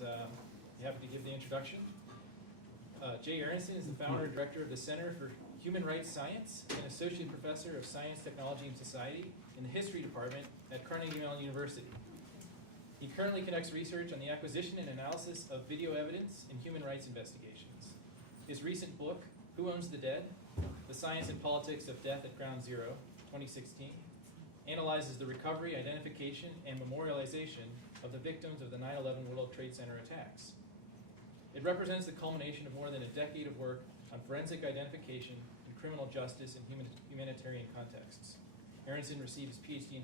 and I'm happy to give the introduction. Jay Aronson is the founder and director of the Center for Human Rights Science and Associate Professor of Science, Technology, and Society in the History Department at Carnegie Mellon University. He currently conducts research on the acquisition and analysis of video evidence in human rights investigations. His recent book, Who Owns the Dead? The Science and Politics of Death at Ground Zero, 2016, analyzes the recovery, identification, and memorialization of the victims of the 9/11 World Trade Center attacks. It represents the culmination of more than a decade of work on forensic identification in criminal justice and humanitarian contexts. Aronson received his PhD in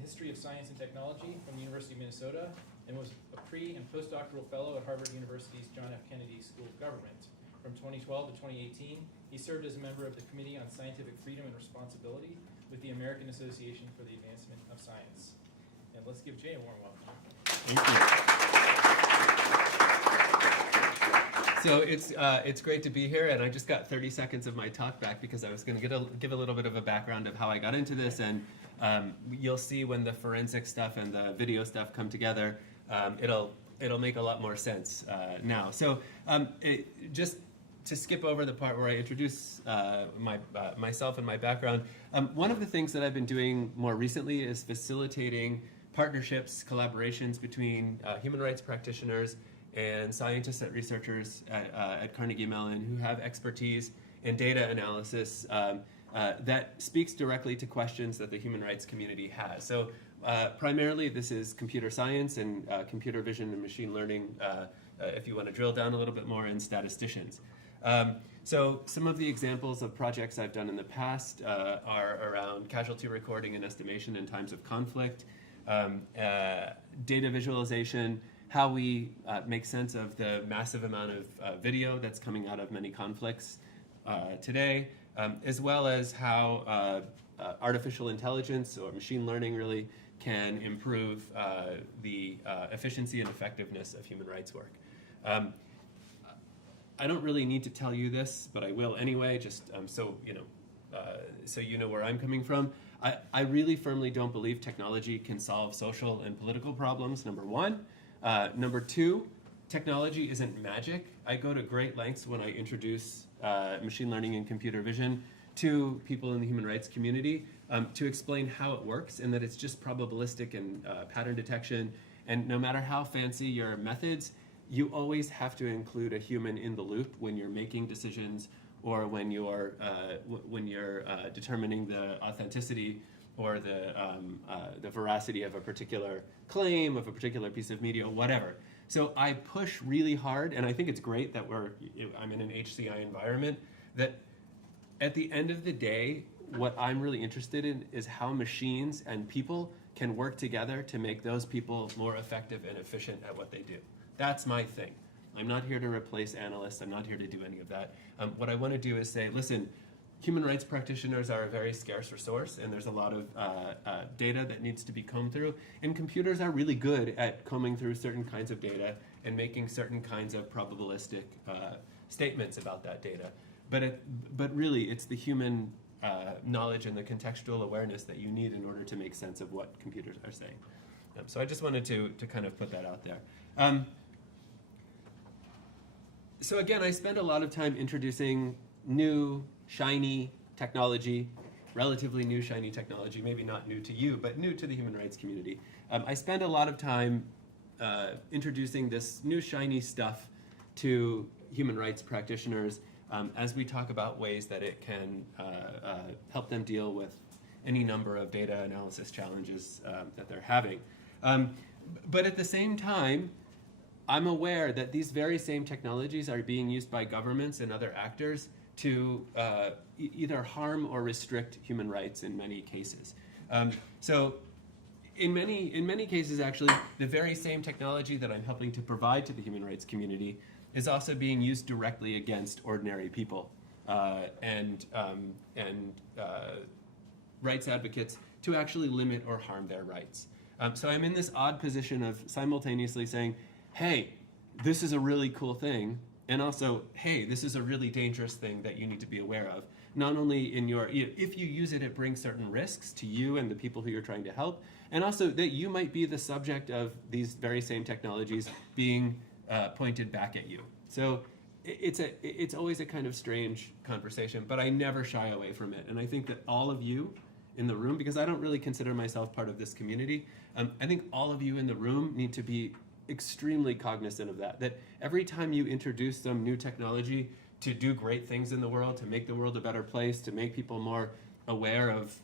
history of science and technology from the University of Minnesota and was a pre- and postdoctoral fellow at Harvard University's John F. Kennedy School of Government. From 2012 to 2018, he served as a member of the Committee on Scientific Freedom and Responsibility with the American Association for the Advancement of Science. And let's give Jay a warm welcome. Thank you. So it's great to be here, and I just got 30 seconds of my talk back because I was going to give a little bit of a background of how I got into this, and you'll see when the forensic stuff and the video stuff come together, it'll make a lot more sense now. So just to skip over the part where I introduce myself and my background, one of the things that I've been doing more recently is facilitating partnerships, collaborations between human rights practitioners and scientists and researchers at Carnegie Mellon who have expertise in data analysis that speaks directly to questions that the human rights community has. So primarily this is computer science and computer vision and machine learning, if you want to drill down a little bit more, and statisticians. So some of the examples of projects I've done in the past are around casualty recording and estimation in times of conflict, data visualization, how we make sense of the massive amount of video that's coming out of many conflicts today, as well as how artificial intelligence or machine learning really can improve the efficiency and effectiveness of human rights work. I don't really need to tell you this, but I will anyway, just so you know where I'm coming from. I really firmly don't believe technology can solve social and political problems, number one. Number two, technology isn't magic. I go to great lengths when I introduce machine learning and computer vision to people in the human rights community to explain how it works, and that it's just probabilistic and pattern detection. And no matter how fancy your methods, you always have to include a human in the loop when you're making decisions or when you're determining the authenticity or the veracity of a particular claim, of a particular piece of media, whatever. So I push really hard, and I think it's great that I'm in an HCI environment, that at the end of the day, what I'm really interested in is how machines and people can work together to make those people more effective and efficient at what they do. That's my thing. I'm not here to replace analysts. I'm not here to do any of that. What I want to do is say, listen, human rights practitioners are a very scarce resource, and there's a lot of data that needs to be combed through, and computers are really good at combing through certain kinds of data and making certain kinds of probabilistic statements about that data. But really, it's the human knowledge and the contextual awareness that you need in order to make sense of what computers are saying. So I just wanted to kind of put that out there. So again, I spend a lot of time introducing new, shiny technology, relatively new, shiny technology, maybe not new to you, but new to the human rights community. I spend a lot of time introducing this new, shiny stuff to human rights practitioners as we talk about ways that it can help them deal with any number of data analysis challenges that they're having. But at the same time, I'm aware that these very same technologies are being used by governments and other actors to either harm or restrict human rights in many cases. So in many cases, actually, the very same technology that I'm helping to provide to the human rights community is also being used directly against ordinary people and rights advocates to actually limit or harm their rights. So I'm in this odd position of simultaneously saying, hey, this is a really cool thing, and also, hey, this is a really dangerous thing that you need to be aware of. not only in your, if you use it, it brings certain risks to you and the people who you're trying to help, and also that you might be the subject of these very same technologies being pointed back at you. So it's always a kind of strange conversation, but I never shy away from it. And I think that all of you in the room, because I don't really consider myself part of this community, I think all of you in the room need to be extremely cognizant of that every time you introduce some new technology to do great things in the world, to make the world a better place, to make people more aware of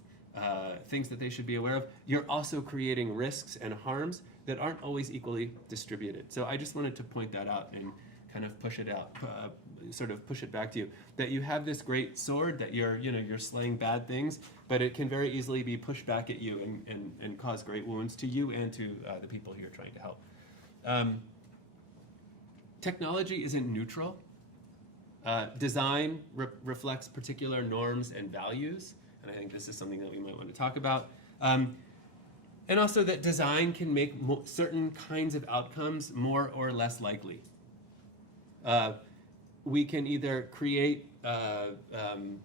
things that they should be aware of, you're also creating risks and harms that aren't always equally distributed. So I just wanted to point that out and kind of push it out, sort of push it back to you, that you have this great sword that you're slaying bad things, but it can very easily be pushed back at you and cause great wounds to you and to the people who you're trying to help. Technology isn't neutral. Design reflects particular norms and values, and I think this is something that we might want to talk about. And also that design can make certain kinds of outcomes more or less likely. We can either create,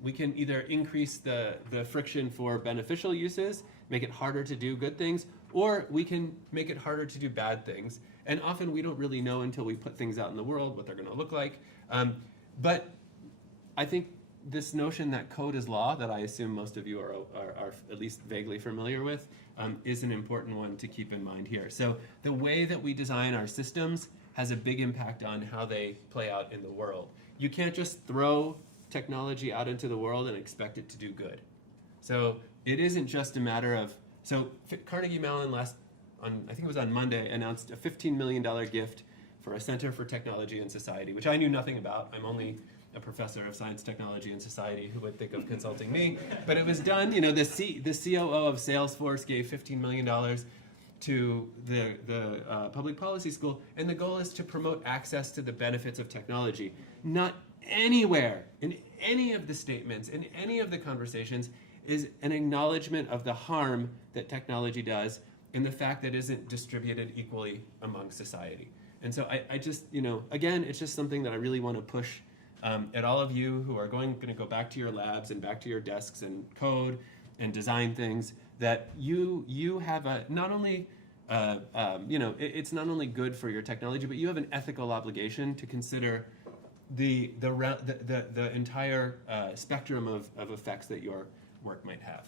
we can either increase the friction for beneficial uses, make it harder to do good things, or we can make it harder to do bad things. And often we don't really know until we put things out in the world what they're going to look like. But I think this notion that code is law, that I assume most of you are at least vaguely familiar with, is an important one to keep in mind here. So the way that we design our systems has a big impact on how they play out in the world. You can't just throw technology out into the world and expect it to do good. So it isn't just a matter of, so Carnegie Mellon I think it was on Monday, announced a $15 million gift for a Center for Technology and Society, which I knew nothing about. I'm only a professor of science, technology, and society. Who would think of consulting me? But it was done. The COO of Salesforce gave $15 million to the public policy school, and the goal is to promote access to the benefits of technology. Not anywhere in any of the statements, in any of the conversations, is an acknowledgement of the harm that technology does and the fact that it isn't distributed equally among society. And so I just, again, it's just something that I really want to push at all of you who are going to go back to your labs and back to your desks and code and design things, that you have a, not only, it's not only good for your technology, but you have an ethical obligation to consider the entire spectrum of effects that your work might have.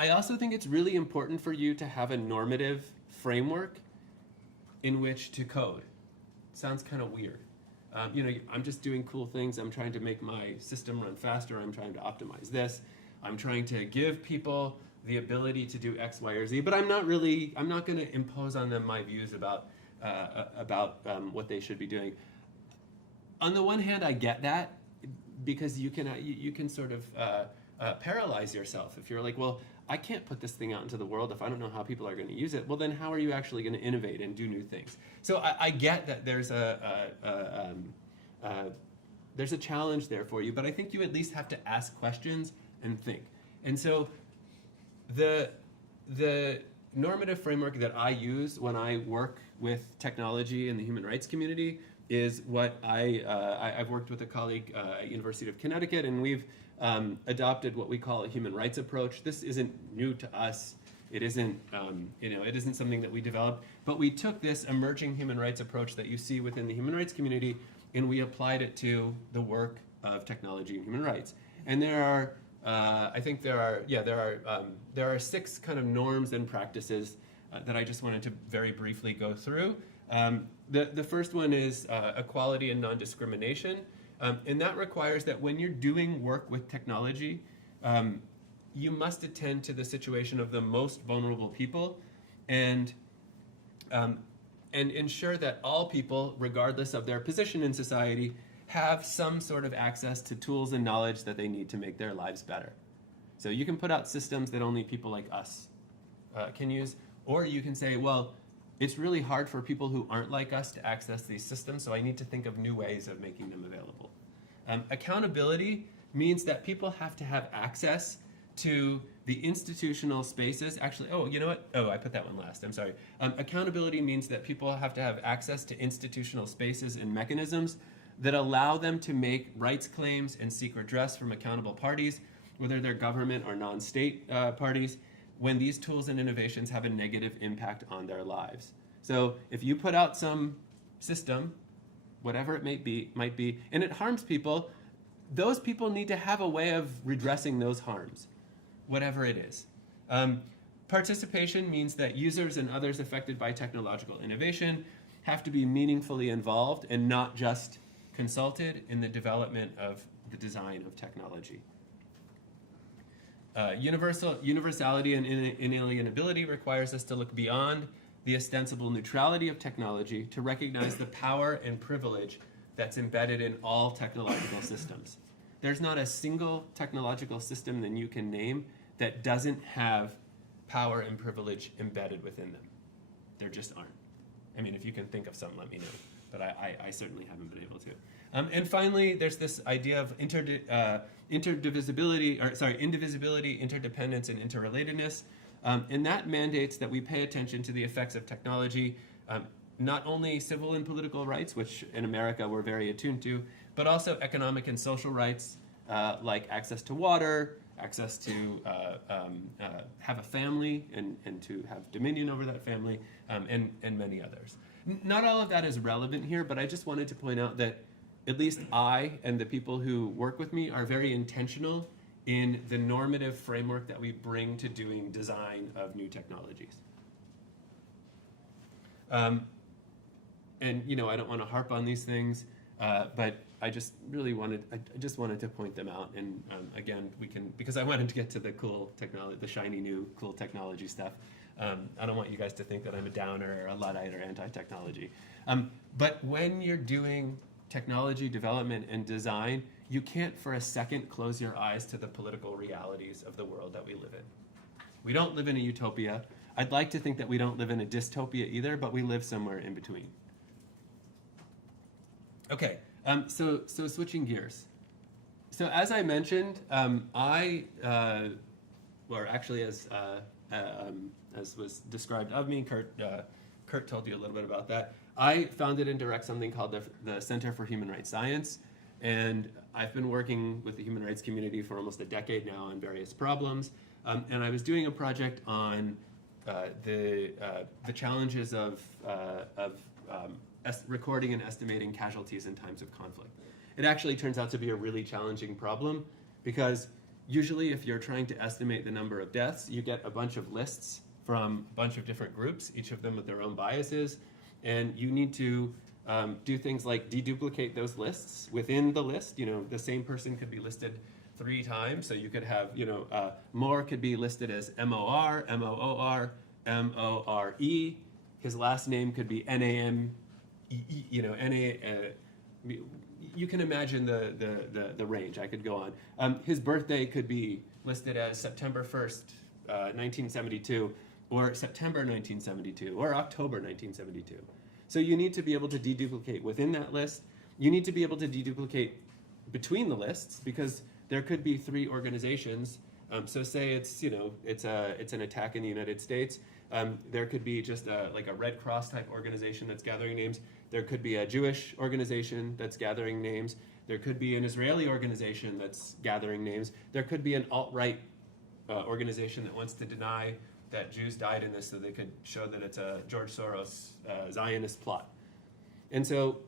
I also think it's really important for you to have a normative framework in which to code. Sounds kind of weird. I'm just doing cool things. I'm trying to make my system run faster. I'm trying to optimize this. I'm trying to give people the ability to do X, Y, or Z, but I'm not going to impose on them my views about what they should be doing. On the one hand, I get that, because you can sort of paralyze yourself. If you're like, well, I can't put this thing out into the world if I don't know how people are going to use it. Well, then how are you actually going to innovate and do new things? So I get that there's a challenge there for you, but I think you at least have to ask questions and think. And so the normative framework that I use when I work with technology in the human rights community is what I've worked with a colleague at University of Connecticut, and we've adopted what we call a human rights approach. This isn't new to us. It isn't, it isn't something that we developed, but we took this emerging human rights approach that you see within the human rights community, and we applied it to the work of technology and human rights. And there are, there are 6 kind of norms and practices that I just wanted to very briefly go through. The first one is equality and non-discrimination. And that requires that when you're doing work with technology, you must attend to the situation of the most vulnerable people and ensure that all people, regardless of their position in society, have some sort of access to tools and knowledge that they need to make their lives better. So you can put out systems that only people like us can use, or you can say, well, it's really hard for people who aren't like us to access these systems, so I need to think of new ways of making them available. Accountability means that people have to have access to the institutional spaces. Actually, oh, you know what? Oh, I put that one last. I'm sorry. Accountability means that people have to have access to institutional spaces and mechanisms that allow them to make rights claims and seek redress from accountable parties, whether they're government or non-state parties, when these tools and innovations have a negative impact on their lives. So if you put out some system, whatever it might be, and it harms people, those people need to have a way of redressing those harms, whatever it is. Participation means that users and others affected by technological innovation have to be meaningfully involved and not just consulted in the development of the design of technology. Universality and inalienability requires us to look beyond the ostensible neutrality of technology to recognize the power and privilege that's embedded in all technological systems. There's not a single technological system that you can name that doesn't have power and privilege embedded within them. There just aren't. I mean, if you can think of some, let me know. But I certainly haven't been able to. And finally, there's this idea of indivisibility, interdependence, and interrelatedness. And that mandates that we pay attention to the effects of technology, not only civil and political rights, which in America we're very attuned to, but also economic and social rights, like access to water, access to have a family and to have dominion over that family, and many others. Not all of that is relevant here, but I just wanted to point out that at least I and the people who work with me are very intentional in the normative framework that we bring to doing design of new technologies. And you know, I don't want to harp on these things, but I just really wanted to point them out. And again, we can, because I wanted to get to the cool technology, the shiny new cool technology stuff. I don't want you guys to think that I'm a downer or a Luddite or anti-technology. But when you're doing technology development and design, you can't for a second close your eyes to the political realities of the world that we live in. We don't live in a utopia. I'd like to think that we don't live in a dystopia either, but we live somewhere in between. Okay, so switching gears. So as I mentioned, as was described of me, Kurt told you a little bit about that. I founded and direct something called the Center for Human Rights Science, and I've been working with the human rights community for almost a decade now on various problems. And I was doing a project on the challenges of recording and estimating casualties in times of conflict. It actually turns out to be a really challenging problem because usually if you're trying to estimate the number of deaths, you get a bunch of lists from a bunch of different groups, each of them with their own biases, and you need to do things like deduplicate those lists within the list. You know, the same person could be listed 3 times, so you could have, Moore could be listed as M-O-R, M-O-O-R, M-O-R-E. His last name could be N-A-M-E-E, N-A, you can imagine the range. I could go on. His birthday could be listed as September 1st, 1972, or September 1972, or October 1972. So you need to be able to deduplicate within that list. You need to be able to deduplicate between the lists because there could be 3 organizations. So say it's an attack in the United States. There could be just like a Red Cross type organization that's gathering names. There could be a Jewish organization that's gathering names. There could be an Israeli organization that's gathering names. There could be an alt-right organization that wants to deny that Jews died in this so they could show that it's a George Soros Zionist plot. And so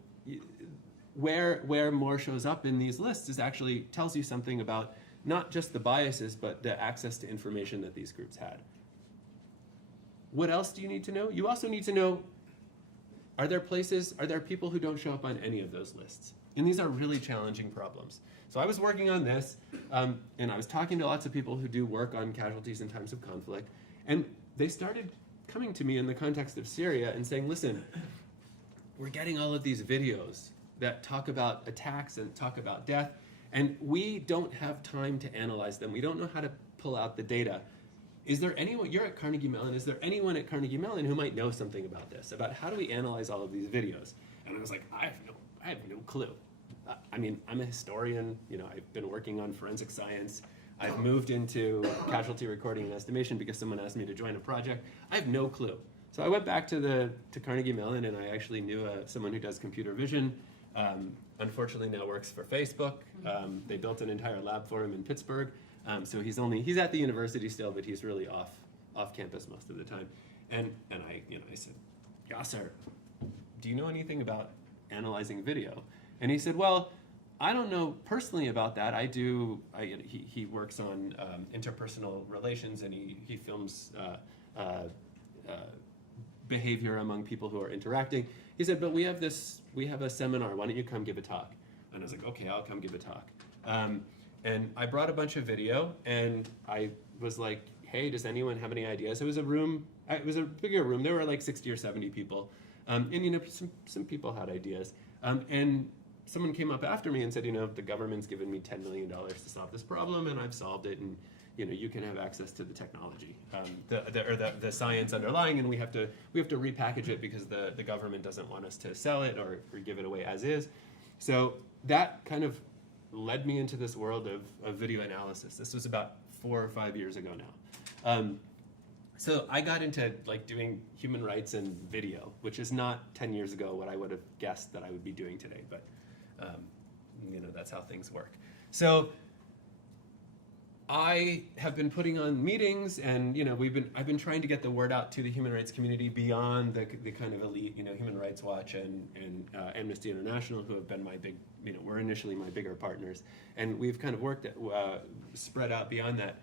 where Moore shows up in these lists is actually tells you something about not just the biases, but the access to information that these groups had. What else do you need to know? You also need to know, are there people who don't show up on any of those lists? And these are really challenging problems. So I was working on this, and I was talking to lots of people who do work on casualties in times of conflict, and they started coming to me in the context of Syria and saying, listen, we're getting all of these videos that talk about attacks and talk about death, and we don't have time to analyze them. We don't know how to pull out the data. Is there anyone, you're at Carnegie Mellon, is there anyone at Carnegie Mellon who might know something about this, about how do we analyze all of these videos? And I was like, I have no clue. I mean, I'm a historian, I've been working on forensic science. I've moved into casualty recording and estimation because someone asked me to join a project. I have no clue. So I went back to Carnegie Mellon, and I actually knew someone who does computer vision unfortunately now works for Facebook. They built an entire lab for him in Pittsburgh. So he's at the university still, but he's really off campus most of the time. And I said, Yasser, do you know anything about analyzing video? And he said, well, I don't know personally about that. He works on interpersonal relations, and he films behavior among people who are interacting. He said, but we have a seminar. Why don't you come give a talk? And I was like, okay, I'll come give a talk. And I brought a bunch of video, and I was like, hey, does anyone have any ideas? It was a bigger room. There were like 60 or 70 people. And some people had ideas. And someone came up after me and said, the government's given me $10 million to solve this problem, and I've solved it, and you can have access to the technology, the science underlying, and we have to repackage it because the government doesn't want us to sell it or give it away as is. So that kind of led me into this world of video analysis. This was about 4 or 5 years ago now. So I got into doing human rights and video, which is not 10 years ago what I would have guessed that I would be doing today, but that's how things work. So I have been putting on meetings, and I've been trying to get the word out to the human rights community beyond the kind of elite, Human Rights Watch and Amnesty International, who have been my big, were initially my bigger partners, and we've kind of worked spread out beyond that.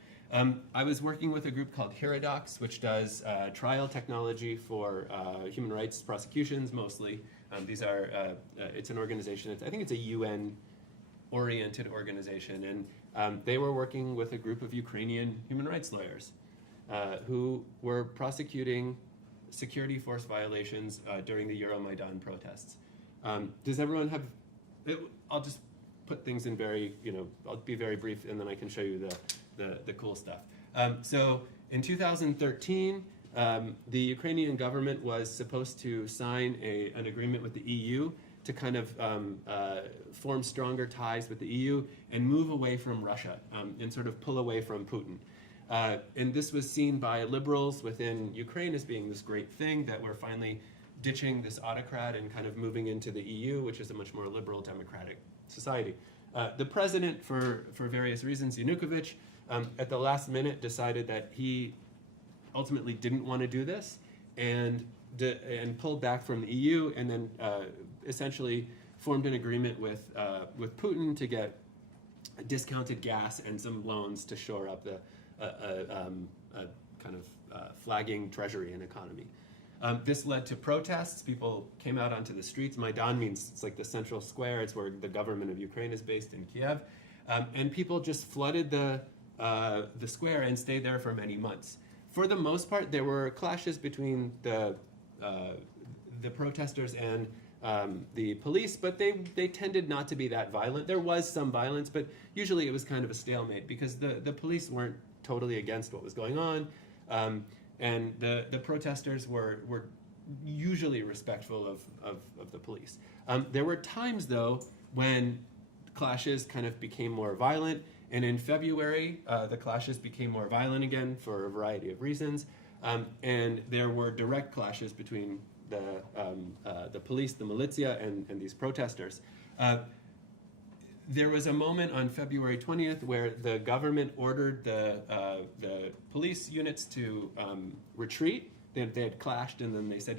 I was working with a group called Heradox, which does trial technology for human rights prosecutions mostly. It's an organization. I think it's a UN-oriented organization, and they were working with a group of Ukrainian human rights lawyers who were prosecuting security force violations during the Euromaidan protests. Does everyone have? I'll just put things in I'll be very brief, and then I can show you the cool stuff. So in 2013, the Ukrainian government was supposed to sign an agreement with the EU to kind of form stronger ties with the EU and move away from Russia and sort of pull away from Putin. And this was seen by liberals within Ukraine as being this great thing, that we're finally ditching this autocrat and kind of moving into the EU, which is a much more liberal democratic society. The president, for various reasons, Yanukovych, at the last minute decided that he ultimately didn't want to do this and pulled back from the EU, and then essentially formed an agreement with Putin to get discounted gas and some loans to shore up the kind of flagging treasury and economy. This led to protests. People came out onto the streets. Maidan means it's like the central square. It's where the government of Ukraine is based in Kiev. And people just flooded the square and stayed there for many months. For the most part, there were clashes between the protesters and the police, but they tended not to be that violent. There was some violence, but usually it was kind of a stalemate because the police weren't totally against what was going on. And the protesters were usually respectful of the police. There were times, though, when clashes kind of became more violent, and in February, the clashes became more violent again for a variety of reasons, and there were direct clashes between the police, the militia, and these protesters. There was a moment on February 20th where the government ordered the police units to retreat. They had clashed, and then they said,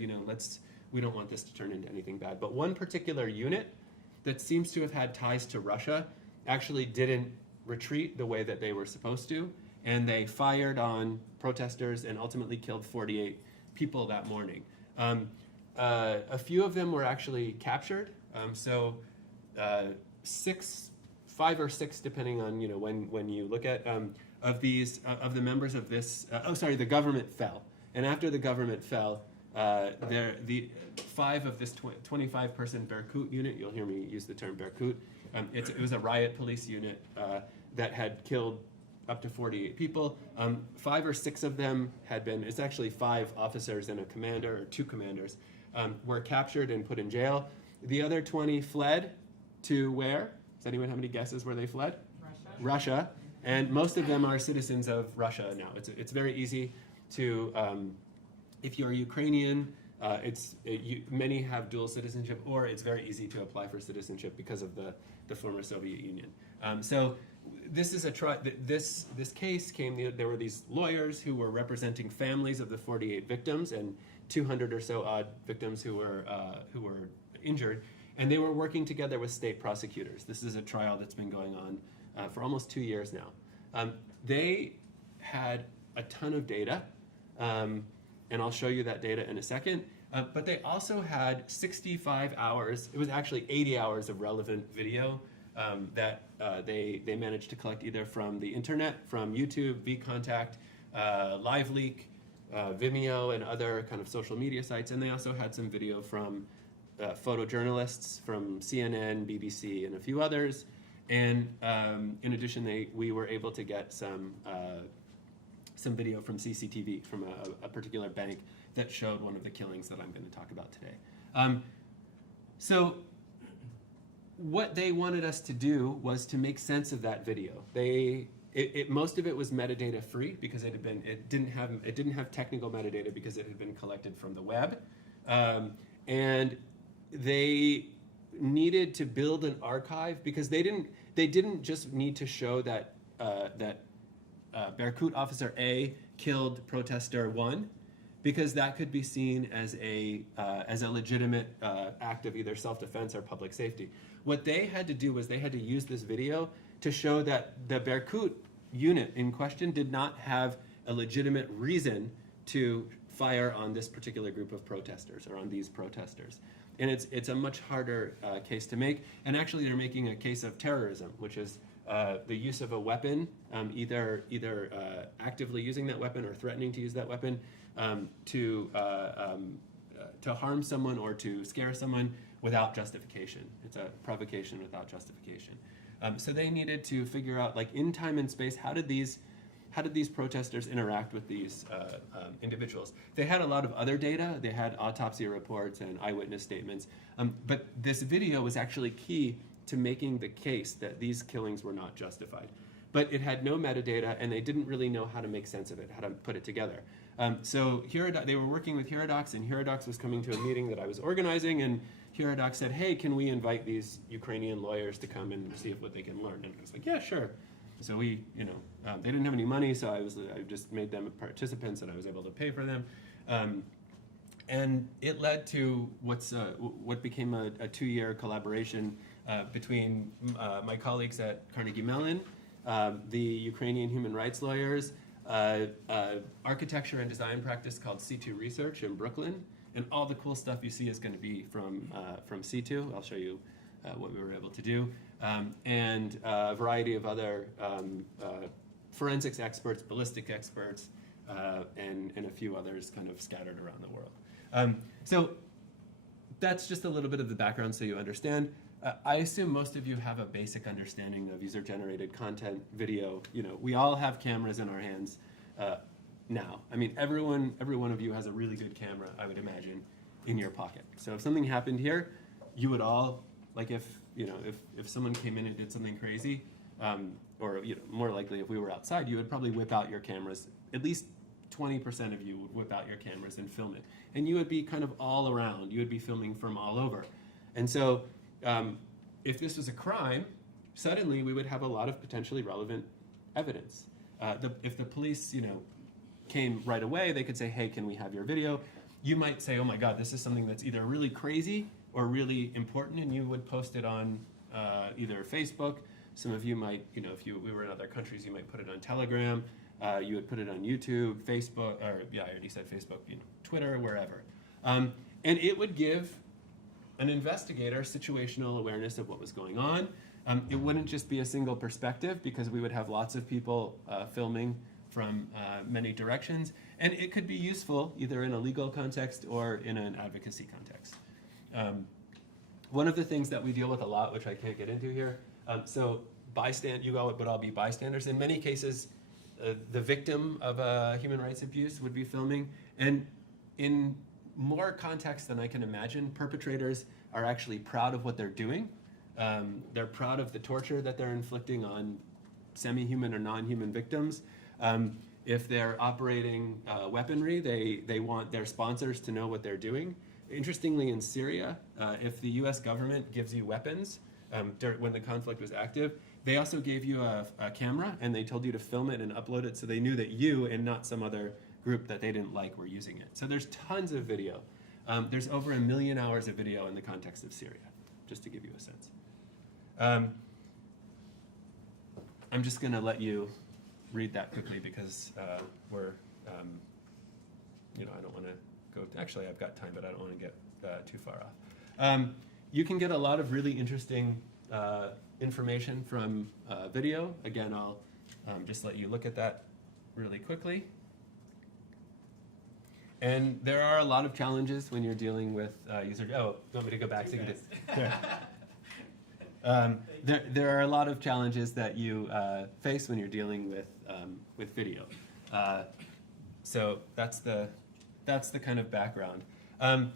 we don't want this to turn into anything bad. But one particular unit that seems to have had ties to Russia actually didn't retreat the way that they were supposed to, and they fired on protesters and ultimately killed 48 people that morning. A few of them were actually captured. Five or six, depending on when you look at of the members of this. The government fell, and after the government fell, the 5 of this 25-person Berkut unit. You'll hear me use the term Berkut. It was a riot police unit that had killed up to 48 people. 5 or 6 of them had been. It's actually 5 officers and a commander, or 2 commanders, were captured and put in jail. The other 20 fled to where? Does anyone have any guesses where they fled? Russia. And most of them are citizens of Russia now. It's very easy to, if you're Ukrainian, Many have dual citizenship, or it's very easy to apply for citizenship because of the former Soviet Union. So this is this case came. There were these lawyers who were representing families of the 48 victims and 200 or so odd victims who were injured, and they were working together with state prosecutors. This is a trial that's been going on for almost 2 years now. They had a ton of data. And I'll show you that data in a second. But they also had 65 hours, it was actually 80 hours of relevant video that they managed to collect either from the internet, from YouTube, vContact, LiveLeak, Vimeo, and other kind of social media sites. And they also had some video from photojournalists from CNN, BBC, and a few others. And in addition, we were able to get some video from CCTV from a particular bank that showed one of the killings that I'm going to talk about today. So what they wanted us to do was to make sense of that video. Most of it was metadata free because it didn't have technical metadata because it had been collected from the web, and they needed to build an archive because they didn't just need to show that Berkut Officer A killed protester 1, because that could be seen as a legitimate act of either self-defense or public safety. What they had to do was they had to use this video to show that the Berkut unit in question did not have a legitimate reason to fire on this particular group of protesters or on these protesters. And it's a much harder case to make. And actually, they're making a case of terrorism, which is the use of a weapon, either actively using that weapon or threatening to use that weapon to harm someone or to scare someone without justification. It's a provocation without justification. So they needed to figure out, like, in time and space, how did these protesters interact with these individuals? They had a lot of other data. They had autopsy reports and eyewitness statements. But this video was actually key to making the case that these killings were not justified. But it had no metadata, and they didn't really know how to make sense of it, how to put it together. So they were working with Herodox, and Herodox was coming to a meeting that I was organizing, and Herodox said, hey, can we invite these Ukrainian lawyers to come and see what they can learn? And I was like, yeah, sure. So we, they didn't have any money, so I just made them participants, and I was able to pay for them. And it led to what became a 2-year collaboration between my colleagues at Carnegie Mellon, the Ukrainian human rights lawyers, architecture and design practice called C2 Research in Brooklyn, and all the cool stuff you see is going to be from C2. I'll show you what we were able to do, and a variety of other forensics experts, ballistic experts, and a few others kind of scattered around the world. So that's just a little bit of the background so you understand. I assume most of you have a basic understanding of user-generated content, video. We all have cameras in our hands now. I mean, every one of you has a really good camera, I would imagine, in your pocket. So if something happened here, you would all, like if someone came in and did something crazy, or more likely if we were outside, you would probably whip out your cameras. At least 20% of you would whip out your cameras and film it. And you would be kind of all around. You would be filming from all over. And so if this was a crime, suddenly we would have a lot of potentially relevant evidence. If the police, came right away, they could say, hey, can we have your video? You might say, oh my God, this is something that's either really crazy or really important, and you would post it on either Facebook. Some of you might, if we were in other countries, you might put it on Telegram. You would put it on YouTube, Facebook, or I already said Facebook, Twitter, wherever. And it would give an investigator situational awareness of what was going on. It wouldn't just be a single perspective because we would have lots of people filming from many directions. And it could be useful either in a legal context or in an advocacy context. One of the things that we deal with a lot, which I can't get into here, so you would all be bystanders. In many cases, the victim of a human rights abuse would be filming. And in more context than I can imagine, perpetrators are actually proud of what they're doing. They're proud of the torture that they're inflicting on semi-human or non-human victims. If they're operating weaponry, they want their sponsors to know what they're doing. Interestingly, in Syria, if the US government gives you weapons when the conflict was active, they also gave you a camera, and they told you to film it and upload it so they knew that you and not some other group that they didn't like were using it. So there's tons of video. There's over 1 million hours of video in the context of Syria, just to give you a sense. I'm just going to let you read that quickly because we're, I don't want to go, actually I've got time, but I don't want to get too far off. You can get a lot of really interesting information from video. Again, I'll just let you look at that really quickly. And there are a lot of challenges when you're dealing with user. Oh, you want me to go back? So you can there are a lot of challenges that you face when you're dealing with video. So that's the kind of background. I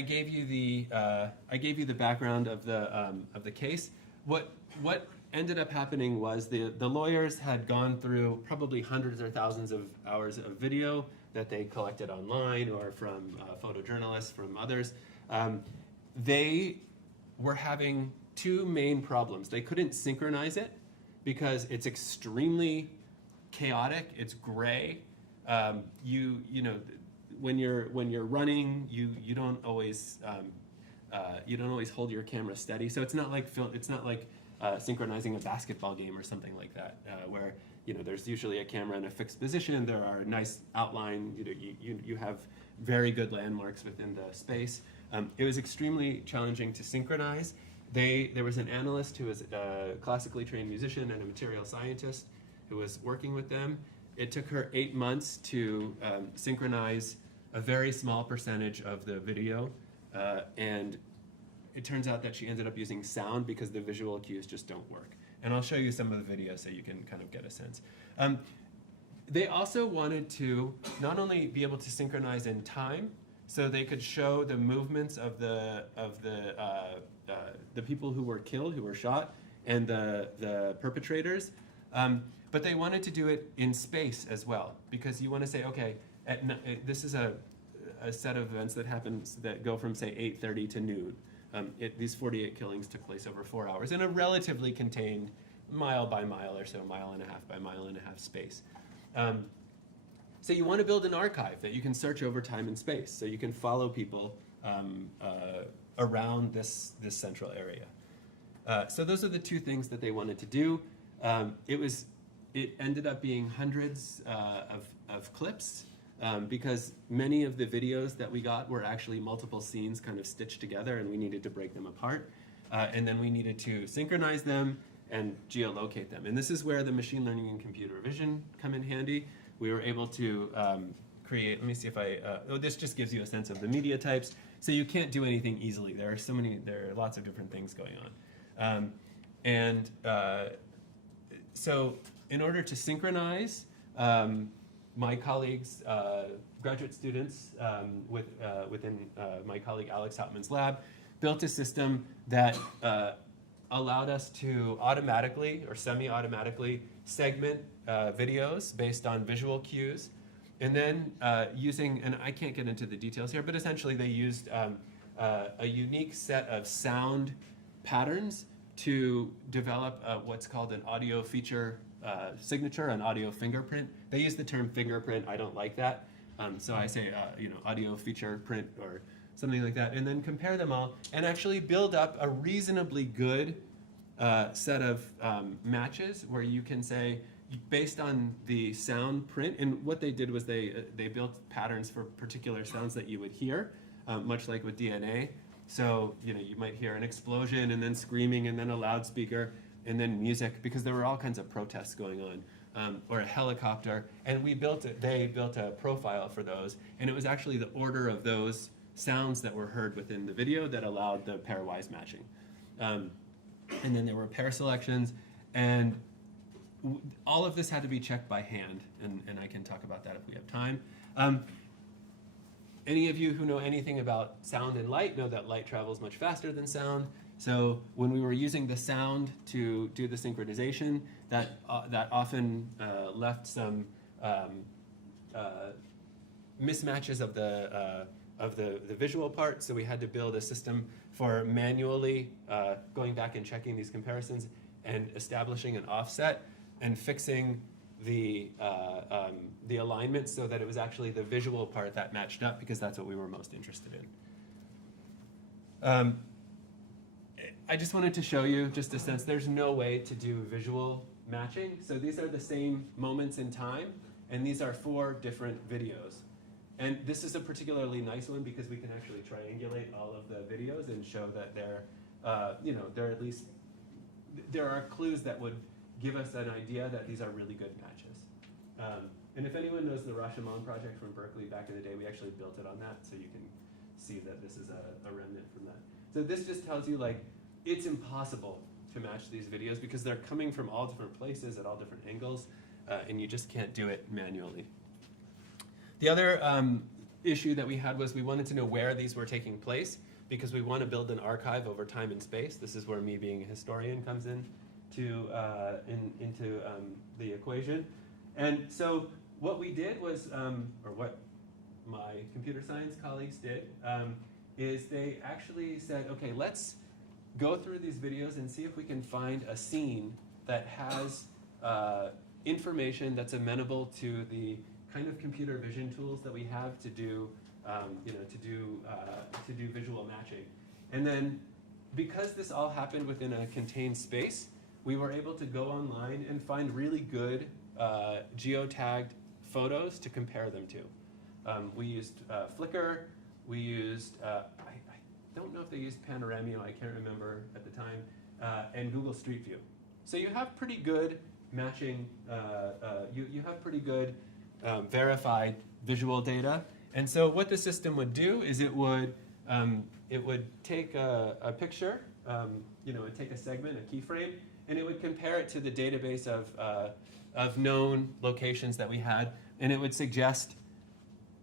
gave you the background of the case. What ended up happening was the lawyers had gone through probably hundreds or thousands of hours of video that they collected online or from photojournalists, from others. They were having two main problems. They couldn't synchronize it because it's extremely chaotic. It's gray. When you're running, you don't always hold your camera steady. So it's not like synchronizing a basketball game or something like that, where there's usually a camera in a fixed position. There are nice outline. You have very good landmarks within the space. It was extremely challenging to synchronize. There was an analyst who was a classically trained musician and a material scientist who was working with them. It took her 8 months to synchronize a very small percentage of the video, and it turns out that she ended up using sound because the visual cues just don't work. And I'll show you some of the videos so you can kind of get a sense. They also wanted to not only be able to synchronize in time, so they could show the movements of the people who were killed, who were shot, and the perpetrators, but they wanted to do it in space as well, because you want to say, okay, this is a set of events that go from say 8:30 to noon. These 48 killings took place over 4 hours in a relatively contained mile by mile or so, mile and a half by mile and a half space. So you want to build an archive that you can search over time and space, so you can follow people around this central area. So those are the two things that they wanted to do. It ended up being hundreds of clips, because many of the videos that we got were actually multiple scenes kind of stitched together, and we needed to break them apart. And then we needed to synchronize them and geolocate them. And this is where the machine learning and computer vision come in handy. We were able to create, let me see if this just gives you a sense of the media types. So you can't do anything easily. There are lots of different things going on. So in order to synchronize, my colleagues, graduate students within my colleague Alex Hauptmann's lab, built a system that allowed us to automatically or semi-automatically segment videos based on visual cues. And then using, and I can't get into the details here, but essentially they used a unique set of sound patterns to develop what's called an audio feature signature, an audio fingerprint. They use the term fingerprint. I don't like that. So I say, audio feature print or something like that, and then compare them all and actually build up a reasonably good set of matches where you can say, based on the sound print, and what they did was they built patterns for particular sounds that you would hear, much like with DNA. So you might hear an explosion and then screaming and then a loudspeaker and then music, because there were all kinds of protests going on, or a helicopter, and they built a profile for those, and it was actually the order of those sounds that were heard within the video that allowed the pairwise matching. And then there were pair selections, and all of this had to be checked by hand, and I can talk about that if we have time. Any of you who know anything about sound and light know that light travels much faster than sound. So when we were using the sound to do the synchronization, that often left some mismatches of the visual part. So we had to build a system for manually going back and checking these comparisons and establishing an offset and fixing the alignment so that it was actually the visual part that matched up, because that's what we were most interested in. I just wanted to show you just a sense, there's no way to do visual matching. So these are the same moments in time, and these are 4 different videos. And this is a particularly nice one because we can actually triangulate all of the videos and show that they're, they're at least, there are clues that would give us an idea that these are really good matches. And if anyone knows the Rashomon project from Berkeley back in the day, we actually built it on that, so you can see that this is a remnant from that. So this just tells you, like, it's impossible to match these videos because they're coming from all different places at all different angles, and you just can't do it manually. The other issue that we had was we wanted to know where these were taking place, because we want to build an archive over time and space. This is where me being a historian comes in into the equation. And so what we did was, or what my computer science colleagues did, is they actually said, okay, let's go through these videos and see if we can find a scene that has information that's amenable to the kind of computer vision tools that we have to do, to do visual matching. And then, because this all happened within a contained space, we were able to go online and find really good geotagged photos to compare them to. We used Flickr. We used I don't know if they used Panoramio, I can't remember at the time, and Google Street View. So you have pretty good matching, you have pretty good verified visual data. And so what the system would do is it would take a picture, it would take a segment, a keyframe, and it would compare it to the database of known locations that we had, and it would suggest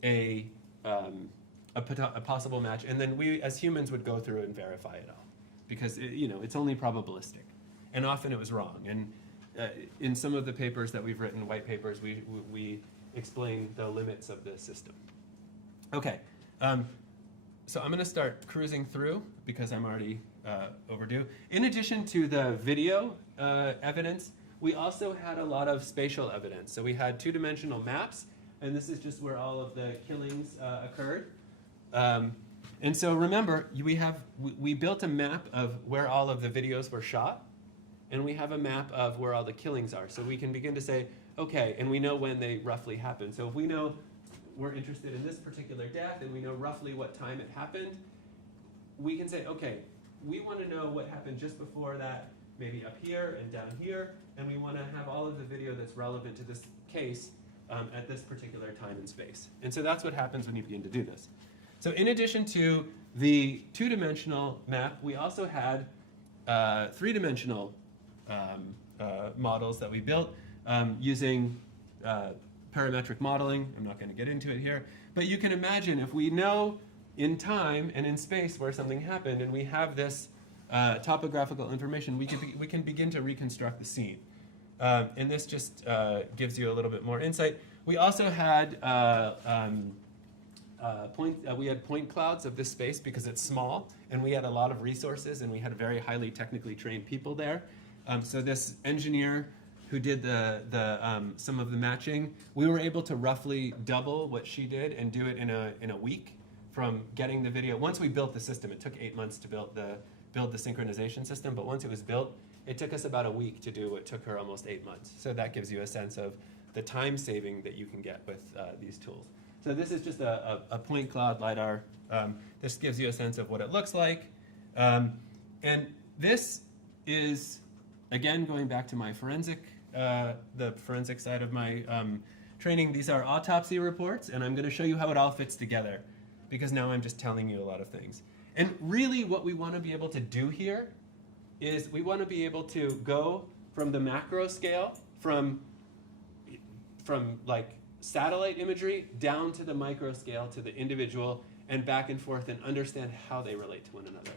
a possible match, and then we as humans would go through and verify it all, because it's only probabilistic, and often it was wrong. And in some of the papers that we've written, white papers, we explain the limits of the system. Okay, so I'm going to start cruising through because I'm already overdue. In addition to the video evidence, we also had a lot of spatial evidence. So we had 2-dimensional maps, and this is just where all of the killings occurred. And so remember, we built a map of where all of the videos were shot, and we have a map of where all the killings are. So we can begin to say, okay, and we know when they roughly happened. So if we know we're interested in this particular death, and we know roughly what time it happened, we can say, okay, we want to know what happened just before that, maybe up here and down here, and we want to have all of the video that's relevant to this case at this particular time and space. And so that's what happens when you begin to do this. So in addition to the 2-dimensional map, we also had 3-dimensional models that we built using parametric modeling. I'm not going to get into it here, but you can imagine if we know in time and in space where something happened, and we have this topographical information, we can begin to reconstruct the scene. And this just gives you a little bit more insight. We also had point clouds of this space because it's small, and we had a lot of resources, and we had very highly technically trained people there. So this engineer who did some of the matching, we were able to roughly double what she did and do it in a week from getting the video. Once we built the system, it took 8 months to build the synchronization system, but once it was built, it took us about a week to do what took her almost 8 months. So that gives you a sense of the time saving that you can get with these tools. So this is just a point cloud LiDAR. This gives you a sense of what it looks like. And this is, again, going back to my the forensic side of my training. These are autopsy reports, and I'm going to show you how it all fits together, because now I'm just telling you a lot of things. And really what we want to be able to do here is we want to be able to go from the macro scale, from like satellite imagery down to the micro scale, to the individual, and back and forth, and understand how they relate to one another.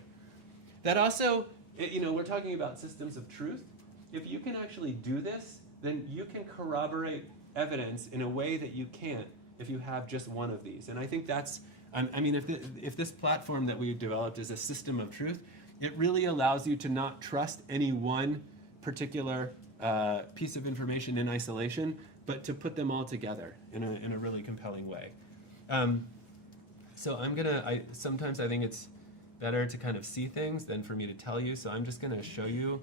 that also, we're talking about systems of truth. If you can actually do this, then you can corroborate evidence in a way that you can't if you have just one of these. And I think that's, if this platform that we developed is a system of truth, it really allows you to not trust any one particular piece of information in isolation, but to put them all together in a really compelling way. So sometimes I think it's better to kind of see things than for me to tell you, so I'm just gonna show you.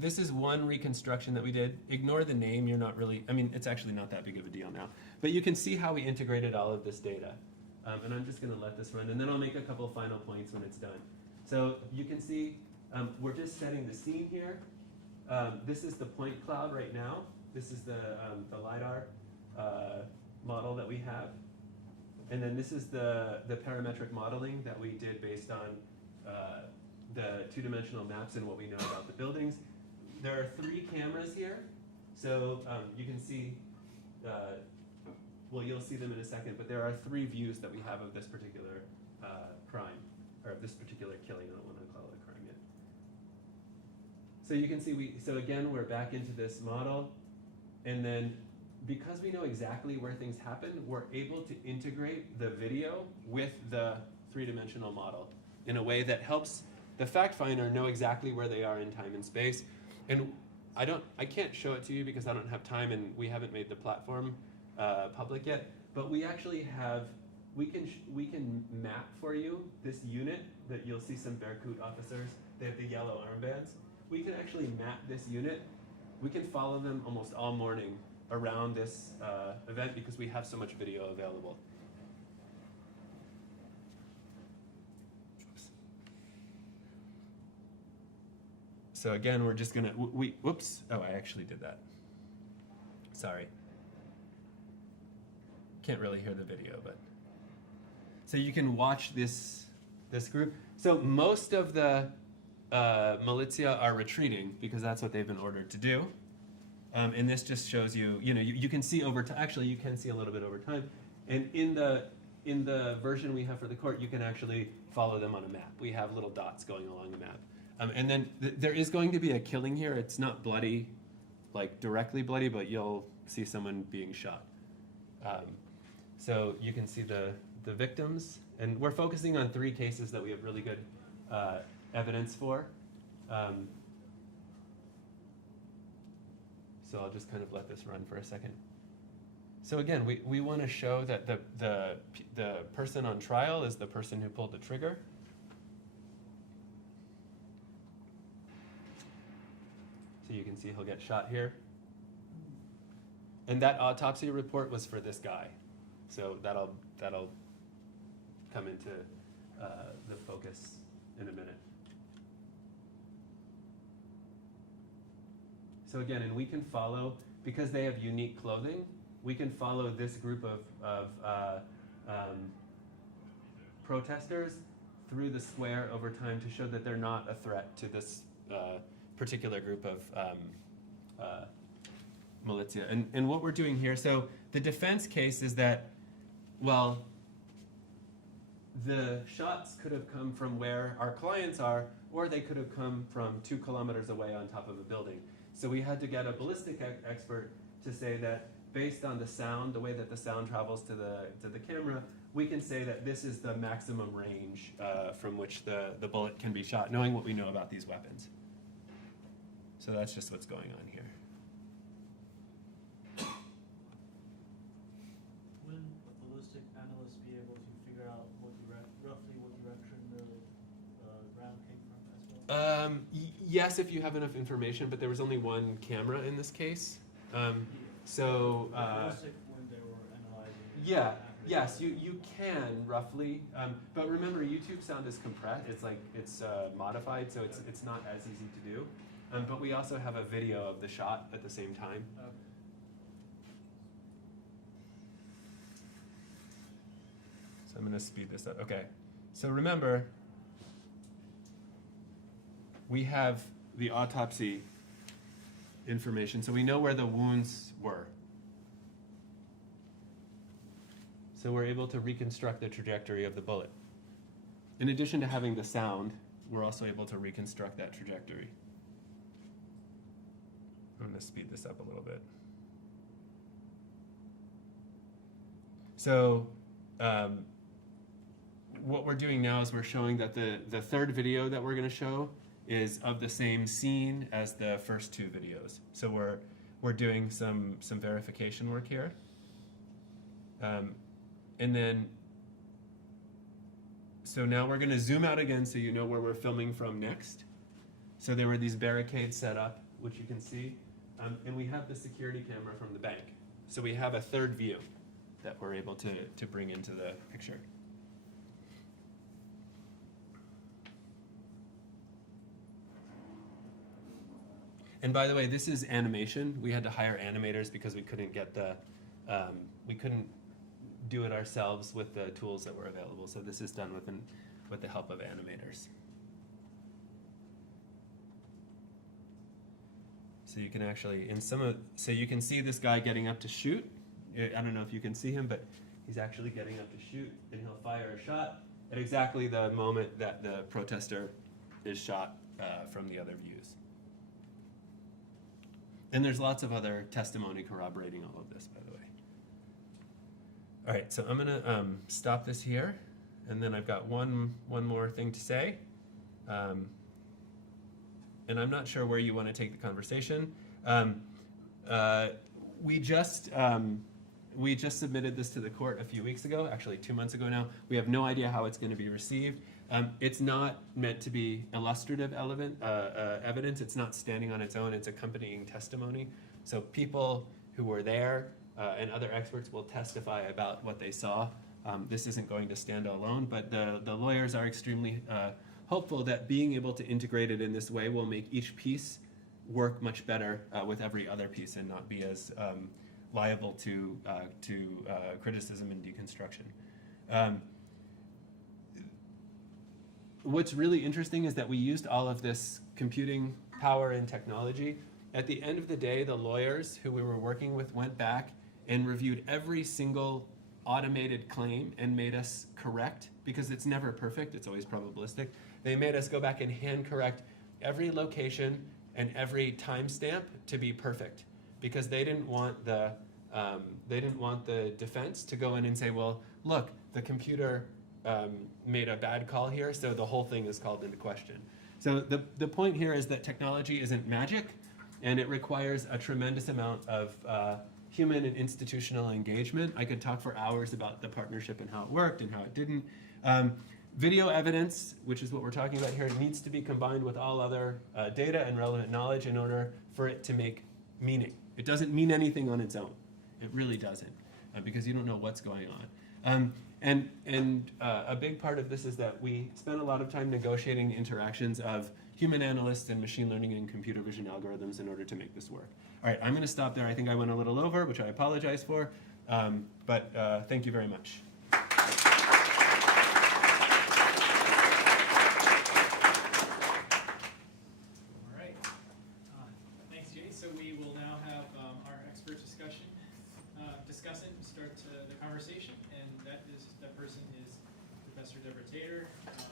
This is one reconstruction that we did. Ignore the name, it's actually not that big of a deal now. But you can see how we integrated all of this data. And I'm just gonna let this run, and then I'll make a couple of final points when it's done. So you can see, we're just setting the scene here. This is the point cloud right now. This is the LiDAR model that we have. And then this is the parametric modeling that we did based on the two-dimensional maps and what we know about the buildings. There are 3 cameras here. So you can see, you'll see them in a second, but there are 3 views that we have of this particular crime, or of this particular killing. I don't want to call it a crime yet. So you can see, so again, we're back into this model. And then because we know exactly where things happen, we're able to integrate the video with the 3-dimensional model in a way that helps the fact finder know exactly where they are in time and space. And I can't show it to you because I don't have time and we haven't made the platform public yet, but we actually have, we can map for you this unit that you'll see some Berkut officers, they have the yellow armbands. We can actually map this unit. We can follow them almost all morning around this event because we have so much video available. So again, we're just gonna, whoops, oh, I actually did that. Sorry. Can't really hear the video, but. So you can watch this group. So most of the militia are retreating because that's what they've been ordered to do. And this just shows you, you can see over time, actually you can see a little bit over time. And in the version we have for the court, you can actually follow them on a map. We have little dots going along the map. And then there is going to be a killing here. It's not bloody, like directly bloody, but you'll see someone being shot. So you can see the victims. And we're focusing on 3 cases that we have really good evidence for. So I'll just kind of let this run for a second. So again, we want to show that the person on trial is the person who pulled the trigger. So you can see he'll get shot here. And that autopsy report was for this guy. So that'll come into the focus in a minute. So again, and we can follow, because they have unique clothing, we can follow this group of protesters through the square over time to show that they're not a threat to this particular group of militia. And what we're doing here, so the defense case is that, well, the shots could have come from where our clients are, or they could have come from 2 kilometers away on top of a building. So we had to get a ballistic expert to say that based on the sound, the way that the sound travels to the camera, we can say that this is the maximum range from which the bullet can be shot, knowing what we know about these weapons. So that's just what's going on here. Will a ballistic analyst be able to figure out roughly what direction the round came from as well? Yes, if you have enough information, but there was only 1 camera in this case. So ballistic when they were analyzing. yeah, yes, you can roughly, but remember YouTube sound is compressed. It's modified, so it's not as easy to do. But we also have a video of the shot at the same time. Okay. So I'm going to speed this up. Okay. So remember, we have the autopsy information, so we know where the wounds were. So we're able to reconstruct the trajectory of the bullet. In addition to having the sound, we're also able to reconstruct that trajectory. I'm going to speed this up a little bit. So what we're doing now is we're showing that the third video that we're going to show is of the same scene as the first two videos. So we're doing some verification work here. And then, so now we're going to zoom out again so you know where we're filming from next. So there were these barricades set up, which you can see. And we have the security camera from the bank. So we have a third view that we're able to bring into the picture. And by the way, this is animation. We had to hire animators because we couldn't get we couldn't do it ourselves with the tools that were available. So this is done with the help of animators. So you can actually, so you can see this guy getting up to shoot. I don't know if you can see him, but he's actually getting up to shoot, and he'll fire a shot at exactly the moment that the protester is shot from the other views. And there's lots of other testimony corroborating all of this, by the way. All right, so I'm gonna stop this here, and then I've got one more thing to say. And I'm not sure where you want to take the conversation. We just submitted this to the court a few weeks ago, actually 2 months ago now. We have no idea how it's going to be received. It's not meant to be illustrative evidence. It's not standing on its own. It's accompanying testimony. So people who were there and other experts will testify about what they saw. This isn't going to stand alone, but the lawyers are extremely hopeful that being able to integrate it in this way will make each piece work much better with every other piece and not be as liable to criticism and deconstruction. What's really interesting is that we used all of this computing power and technology. At the end of the day, the lawyers who we were working with went back and reviewed every single automated claim and made us correct, because it's never perfect, it's always probabilistic. They made us go back and hand correct every location and every timestamp to be perfect, because they didn't want the defense to go in and say, well, look, the computer made a bad call here, so the whole thing is called into question. So the point here is that technology isn't magic, and it requires a tremendous amount of human and institutional engagement. I could talk for hours about the partnership and how it worked and how it didn't. Video evidence, which is what we're talking about here, needs to be combined with all other data and relevant knowledge in order for it to make meaning. It doesn't mean anything on its own. It really doesn't, because you don't know what's going on. And a big part of this is that we spent a lot of time negotiating interactions of human analysts and machine learning and computer vision algorithms in order to make this work. All right, I'm going to stop there. I think I went a little over, which I apologize for, but thank you very much. All right. Thanks, Jay. So we will now have our expert discussant start the conversation, and that person is Professor Deborah Tater,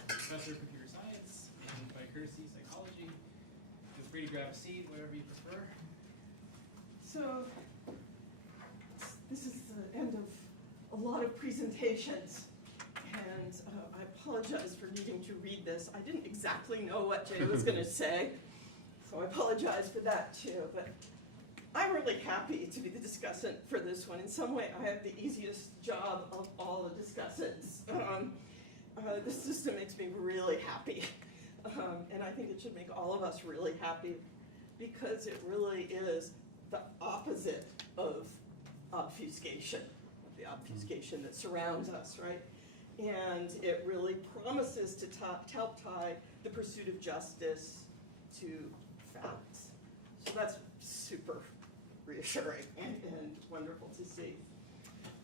Professor of Computer Science, and by courtesy, psychology. Feel free to grab a seat, whatever you prefer. So, this is the end of a lot of presentations, and I apologize for needing to read this. I didn't exactly know what Jay was going to say, so I apologize for that too. But I'm really happy to be the discussant for this one. In some way, I have the easiest job of all the discussants. The system makes me really happy, and I think it should make all of us really happy, because it really is the opposite of obfuscation, the obfuscation that surrounds us, right? And it really promises to help tie the pursuit of justice to facts. So that's super reassuring and wonderful to see.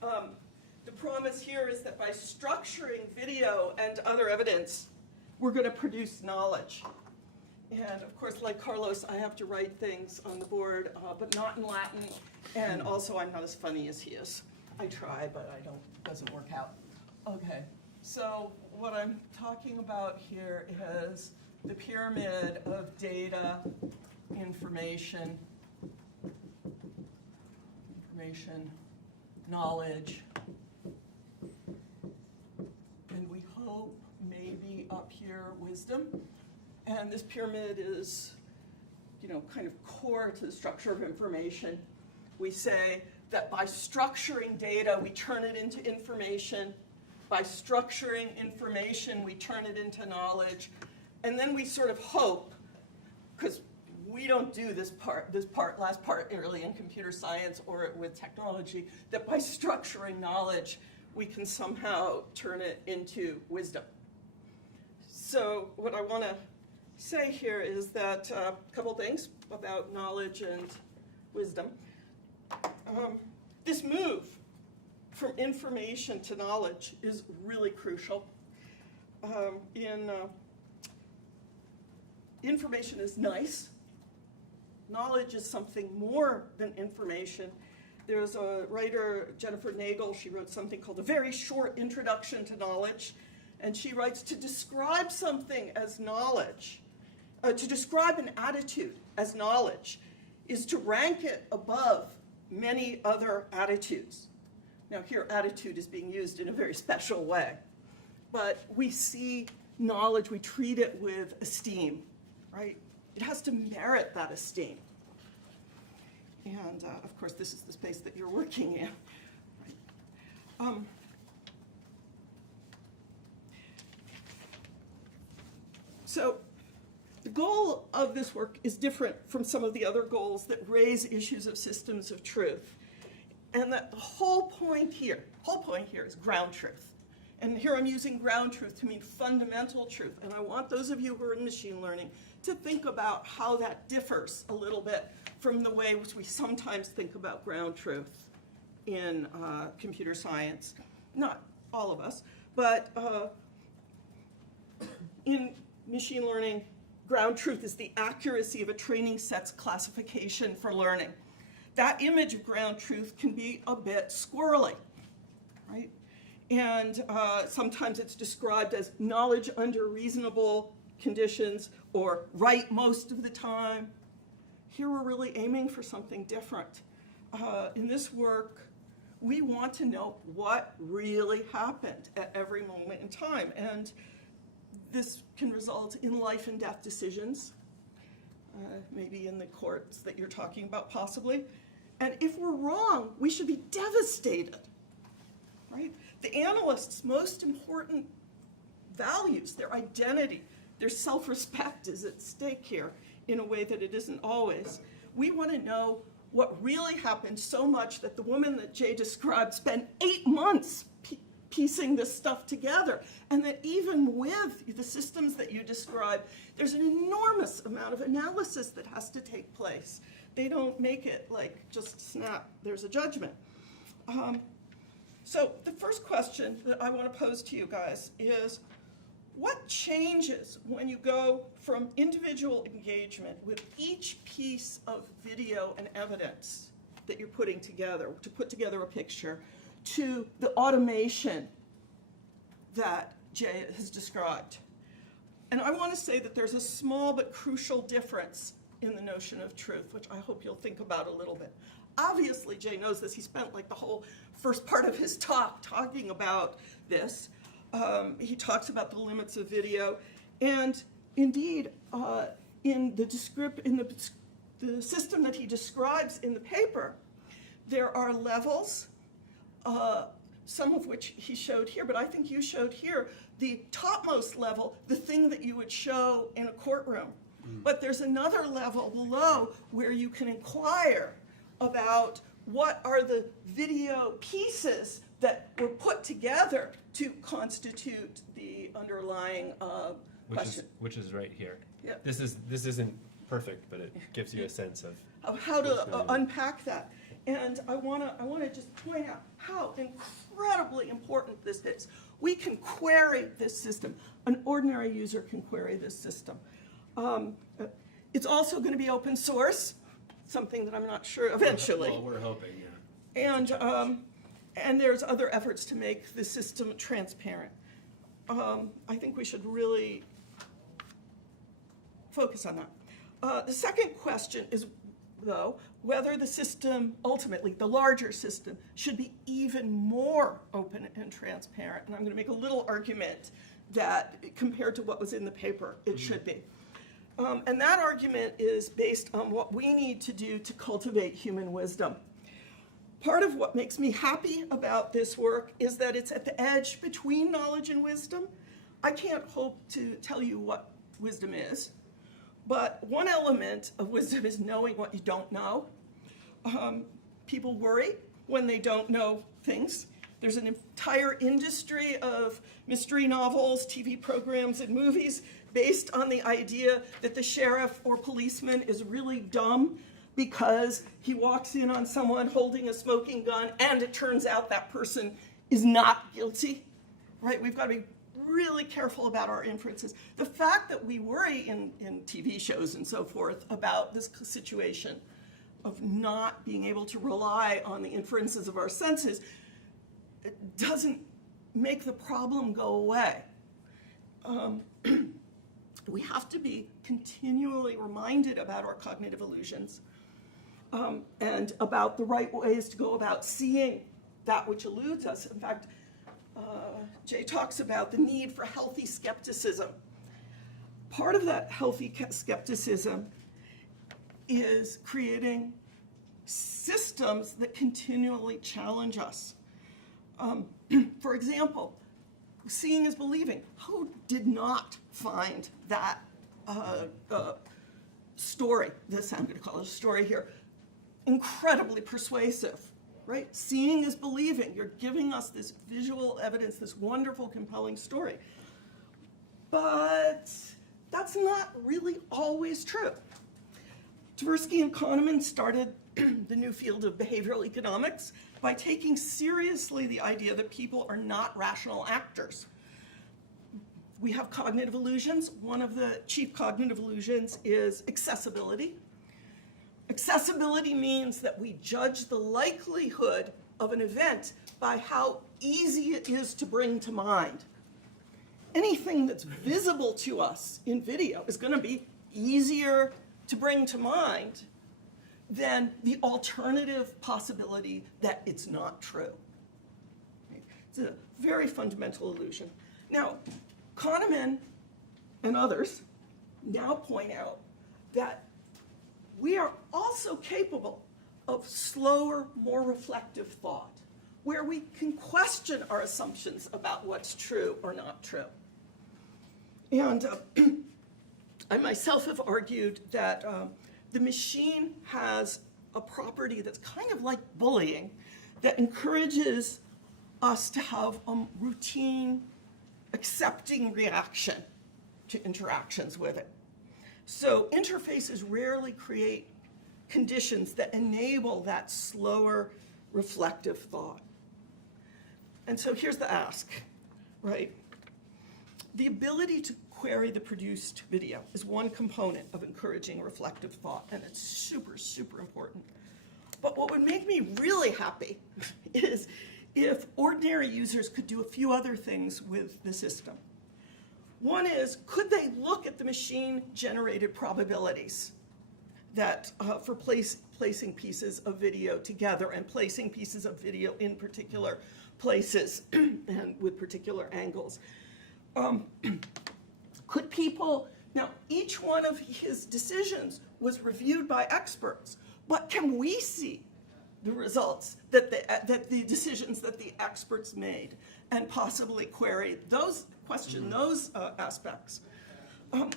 The promise here is that by structuring video and other evidence, we're going to produce knowledge. And of course, like Carlos, I have to write things on the board, but not in Latin. And also, I'm not as funny as he is. I try, but doesn't work out. Okay, so what I'm talking about here is the pyramid of data, information, knowledge, and we hope maybe up here wisdom. And this pyramid is, kind of core to the structure of information. We say that by structuring data, we turn it into information. By structuring information, we turn it into knowledge. And then we sort of hope, because we don't do this last part early in computer science or with technology, that by structuring knowledge, we can somehow turn it into wisdom. So what I want to say here is that a couple things about knowledge and wisdom. This move from information to knowledge is really crucial. Information is nice. Knowledge is something more than information. There's a writer, Jennifer Nagel, she wrote something called A Very Short Introduction to Knowledge. And she writes, to describe something as knowledge, to describe an attitude as knowledge, is to rank it above many other attitudes. Now here, attitude is being used in a very special way. But we see knowledge, we treat it with esteem, right? It has to merit that esteem. And of course, this is the space that you're working in. Right? So the goal of this work is different from some of the other goals that raise issues of systems of truth. And that the whole point here is ground truth. And here I'm using ground truth to mean fundamental truth. And I want those of you who are in machine learning to think about how that differs a little bit from the way which we sometimes think about ground truth in computer science. Not all of us, but in machine learning, ground truth is the accuracy of a training set's classification for learning. That image of ground truth can be a bit squirrely, right? And sometimes it's described as knowledge under reasonable conditions or right most of the time. Here we're really aiming for something different. In this work, we want to know what really happened at every moment in time. And this can result in life and death decisions, maybe in the courts that you're talking about possibly. And if we're wrong, we should be devastated, right? The analyst's most important values, their identity, their self-respect is at stake here in a way that it isn't always. We want to know what really happened so much that the woman that Jay described spent 8 months piecing this stuff together, and that even with the systems that you describe, there's an enormous amount of analysis that has to take place. They don't make it like just snap, there's a judgment. So the first question that I want to pose to you guys is, what changes when you go from individual engagement with each piece of video and evidence that you're putting together to put together a picture, to the automation that Jay has described? And I want to say that there's a small but crucial difference in the notion of truth, which I hope you'll think about a little bit. Obviously, Jay knows this. He spent like the whole first part of his talk talking about this. He talks about the limits of video. And indeed, in the system that he describes in the paper, there are levels, some of which he showed here, but I think you showed here, the topmost level, the thing that you would show in a courtroom. But there's another level below where you can inquire about what are the video pieces that were put together to constitute the underlying question. Which is right here. Yeah. This isn't perfect, but it gives you a sense of how to unpack that. And I want to just point out how incredibly important this is. We can query this system. An ordinary user can query this system. It's also going to be open source, something that I'm not sure eventually. Well, we're hoping, yeah. And there's other efforts to make the system transparent. I think we should really focus on that. The second question is, though, whether the system, ultimately, the larger system, should be even more open and transparent. And I'm going to make a little argument that, compared to what was in the paper, it should be. And that argument is based on what we need to do to cultivate human wisdom. Part of what makes me happy about this work is that it's at the edge between knowledge and wisdom. I can't hope to tell you what wisdom is, but one element of wisdom is knowing what you don't know. People worry when they don't know things. There's an entire industry of mystery novels, TV programs, and movies based on the idea that the sheriff or policeman is really dumb because he walks in on someone holding a smoking gun and it turns out that person is not guilty, right? We've got to be really careful about our inferences. The fact that we worry in TV shows and so forth about this situation of not being able to rely on the inferences of our senses, it doesn't make the problem go away. We have to be continually reminded about our cognitive illusions and about the right ways to go about seeing that which eludes us. In fact, Jay talks about the need for healthy skepticism. Part of that healthy skepticism is creating systems that continually challenge us. For example, seeing is believing. Who did not find that story, this I'm going to call it a story here, incredibly persuasive, right? Seeing is believing. You're giving us this visual evidence, this wonderful, compelling story. But that's not really always true. Tversky and Kahneman started the new field of behavioral economics by taking seriously the idea that people are not rational actors. We have cognitive illusions. One of the chief cognitive illusions is accessibility. Accessibility means that we judge the likelihood of an event by how easy it is to bring to mind. Anything that's visible to us in video is going to be easier to bring to mind than the alternative possibility that it's not true. It's a very fundamental illusion. Now, Kahneman and others now point out that we are also capable of slower, more reflective thought, where we can question our assumptions about what's true or not true. And I myself have argued that the machine has a property that's kind of like bullying, that encourages us to have a routine, accepting reaction to interactions with it. So interfaces rarely create conditions that enable that slower, reflective thought. And so here's the ask, right? The ability to query the produced video is one component of encouraging reflective thought, and it's super, super important. But what would make me really happy is if ordinary users could do a few other things with the system. One is, could they look at the machine-generated probabilities that for placing pieces of video together and placing pieces of video in particular places and with particular angles? Could people, now each one of his decisions was reviewed by experts, but can we see the results that the decisions that the experts made and possibly query those, question those aspects?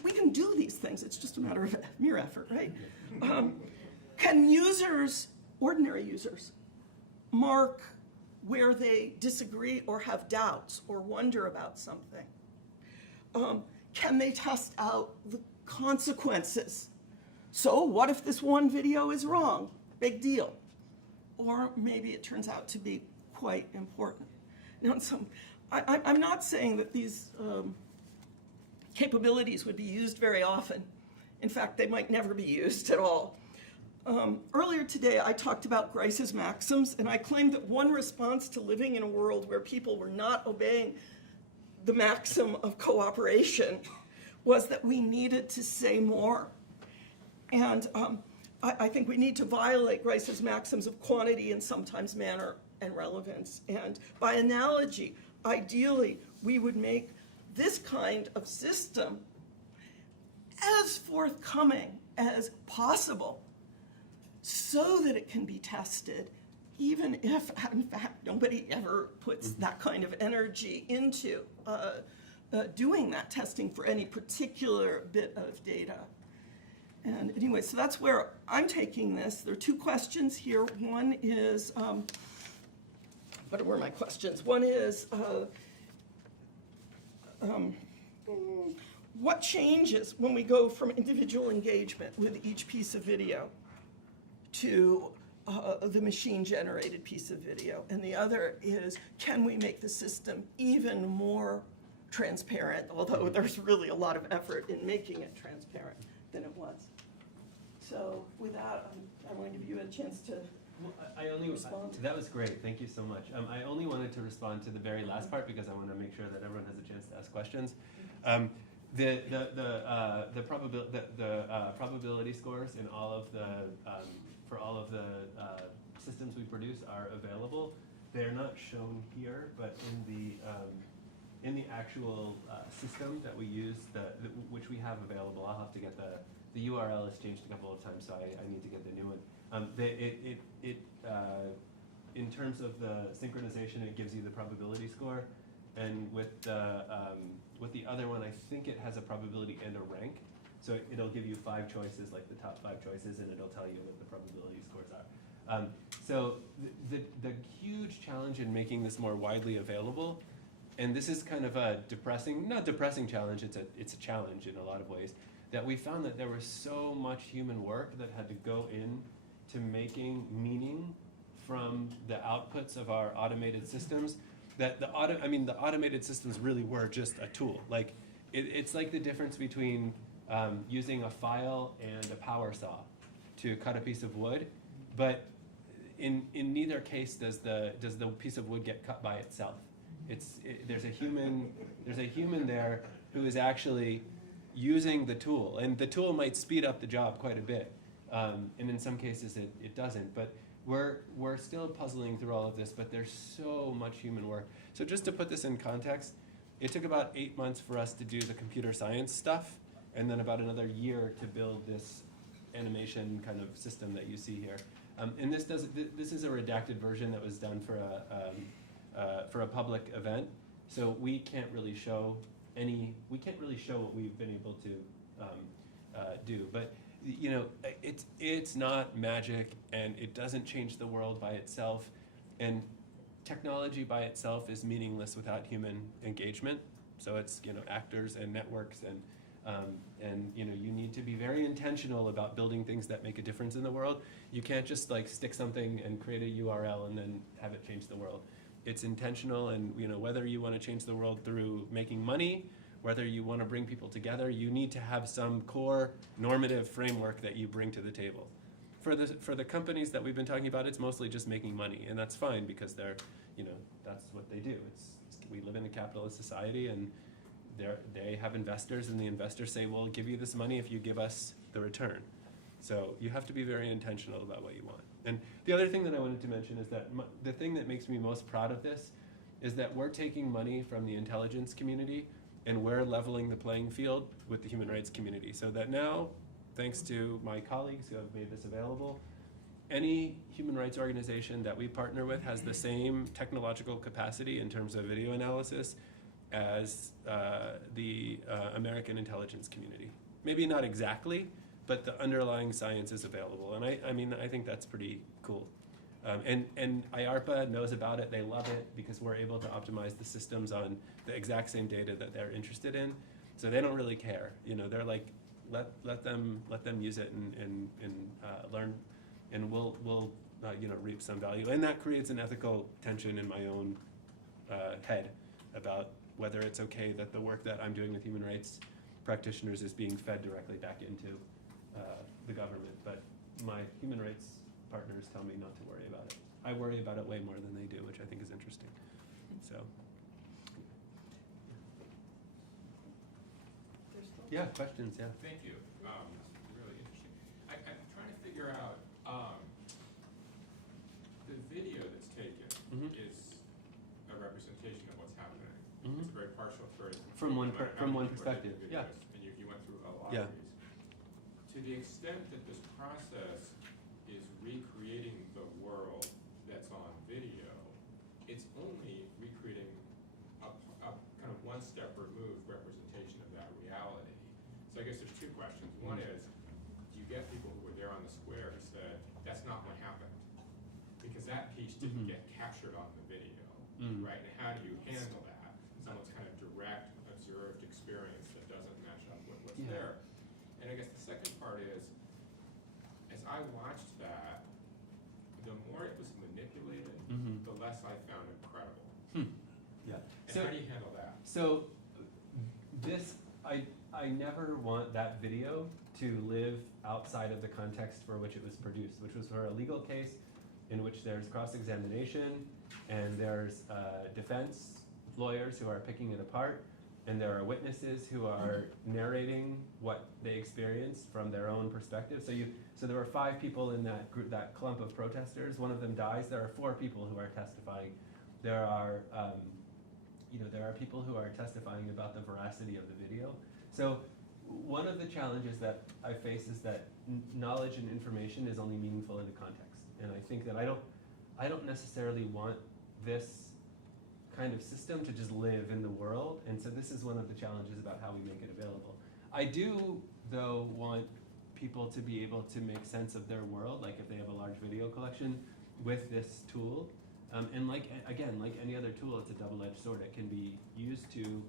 We can do these things, it's just a matter of mere effort, right? Can users, ordinary users, mark where they disagree or have doubts or wonder about something? Can they test out the consequences? So what if this one video is wrong? Big deal. Or maybe it turns out to be quite important. Now, I'm not saying that these capabilities would be used very often. In fact, they might never be used at all. Earlier today, I talked about Grice's maxims, and I claimed that one response to living in a world where people were not obeying the maxim of cooperation was that we needed to say more. And I think we need to violate Grice's maxims of quantity and sometimes manner and relevance. And by analogy, ideally, we would make this kind of system as forthcoming as possible so that it can be tested, even if, in fact, nobody ever puts that kind of energy into doing that testing for any particular bit of data. And anyway, so that's where I'm taking this. There are two questions here. One is, what were my questions? One is, what changes when we go from individual engagement with each piece of video to the machine-generated piece of video? And the other is, can we make the system even more transparent, although there's really a lot of effort in making it transparent than it was. So with that, I want to give you a chance to respond. That was great. Thank you so much. I only wanted to respond to the very last part because I want to make sure that everyone has a chance to ask questions. The probability scores in all of the for all of the systems we produce are available. They're not shown here, but in the actual system that we use, which we have available, I'll have to get the URL has changed a couple of times, so I need to get the new one. In terms of the synchronization, it gives you the probability score, and with the other one, I think it has a probability and a rank. So it'll give you 5 choices, like the top 5 choices, and it'll tell you what the probability scores are. So the huge challenge in making this more widely available, and this is kind of a not depressing challenge, it's a challenge in a lot of ways, that we found that there was so much human work that had to go in to making meaning from the outputs of our automated systems, that the automated systems really were just a tool. Like it's like the difference between using a file and a power saw to cut a piece of wood, but in neither case does the piece of wood get cut by itself. There's a human there who is actually using the tool, and the tool might speed up the job quite a bit, and in some cases it doesn't. But we're still puzzling through all of this, but there's so much human work. So just to put this in context, it took about 8 months for us to do the computer science stuff, and then about another year to build this animation kind of system that you see here. And this is a redacted version that was done for a public event, so we can't really show what we've been able to do. But you know, it's not magic, and it doesn't change the world by itself, and technology by itself is meaningless without human engagement. So it's, you know, actors and networks, and you know, you need to be very intentional about building things that make a difference in the world. You can't just like stick something and create a URL and then have it change the world. It's intentional, and you know, whether you want to change the world through making money, whether you want to bring people together, you need to have some core normative framework that you bring to the table. For the companies that we've been talking about, it's mostly just making money, and that's fine because they're, you know, that's what they do. We live in a capitalist society, and they have investors, and the investors say, "We'll give you this money if you give us the return." So you have to be very intentional about what you want. And the other thing that I wanted to mention is that the thing that makes me most proud of this is that we're taking money from the intelligence community, and we're leveling the playing field with the human rights community, so that now, thanks to my colleagues who have made this available, any human rights organization that we partner with has the same technological capacity in terms of video analysis as the American intelligence community. Maybe not exactly, but the underlying science is available, and I think that's pretty cool. And IARPA knows about it. They love it because we're able to optimize the systems on the exact same data that they're interested in. So they don't really care. You know, they're like, let them use it and learn, and we'll you know, reap some value. And that creates an ethical tension in my own head about whether it's okay that the work that I'm doing with human rights practitioners is being fed directly back into the government. But my human rights partners tell me not to worry about it. I worry about it way more than they do, which I think is interesting. So. There's still Yeah, questions, yeah. Thank you. Really interesting. I'm trying to figure out, the video that's taken Mhm. is a representation of what's happening. Mhm. It's a very partial story. From one no matter how from many one people are taking perspective, yeah. videos, And you went through a lot Yeah. of these. To the extent that this process is recreating the world that's on video, it's only recreating a kind of one step removed representation of that reality. So I guess there's two questions. One is, do you get people who were there on the square who said, that's not what happened? Because that piece didn't Mhm. get captured on the video, Mm. right? And how do you handle that? Someone's kind of direct, observed experience that doesn't match up with what's Yeah. there. And I guess the second part is, as I watched that, the more it was manipulated, Mhm. the less I found it credible. Yeah. And So, how do you handle that? so this, I never want that video to live outside of the context for which it was produced, which was for a legal case in which there's cross-examination and there's defense lawyers who are picking it apart, and there are witnesses who are narrating what they experienced from their own perspective. So there were 5 people in that group, that clump of protesters. One of them dies. There are 4 people who are testifying. There are there are people who are testifying about the veracity of the video. So one of the challenges that I face is that knowledge and information is only meaningful in the context. And I think that I don't necessarily want this kind of system to just live in the world. And so this is one of the challenges about how we make it available. I do, though, want people to be able to make sense of their world, like if they have a large video collection, with this tool. And like any other tool, it's a double-edged sword. It can be used to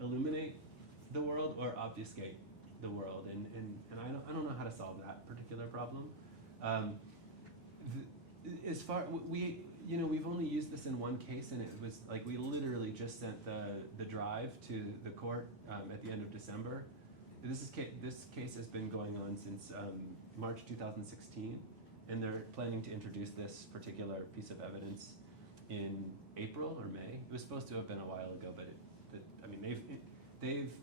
illuminate the world or obfuscate the world, and I don't know how to solve that particular problem. As far we've only used this in one case, and it was like we literally just sent the drive to the court at the end of December. This case has been going on since March 2016. And they're planning to introduce this particular piece of evidence in April or May. It was supposed to have been a while ago, but they've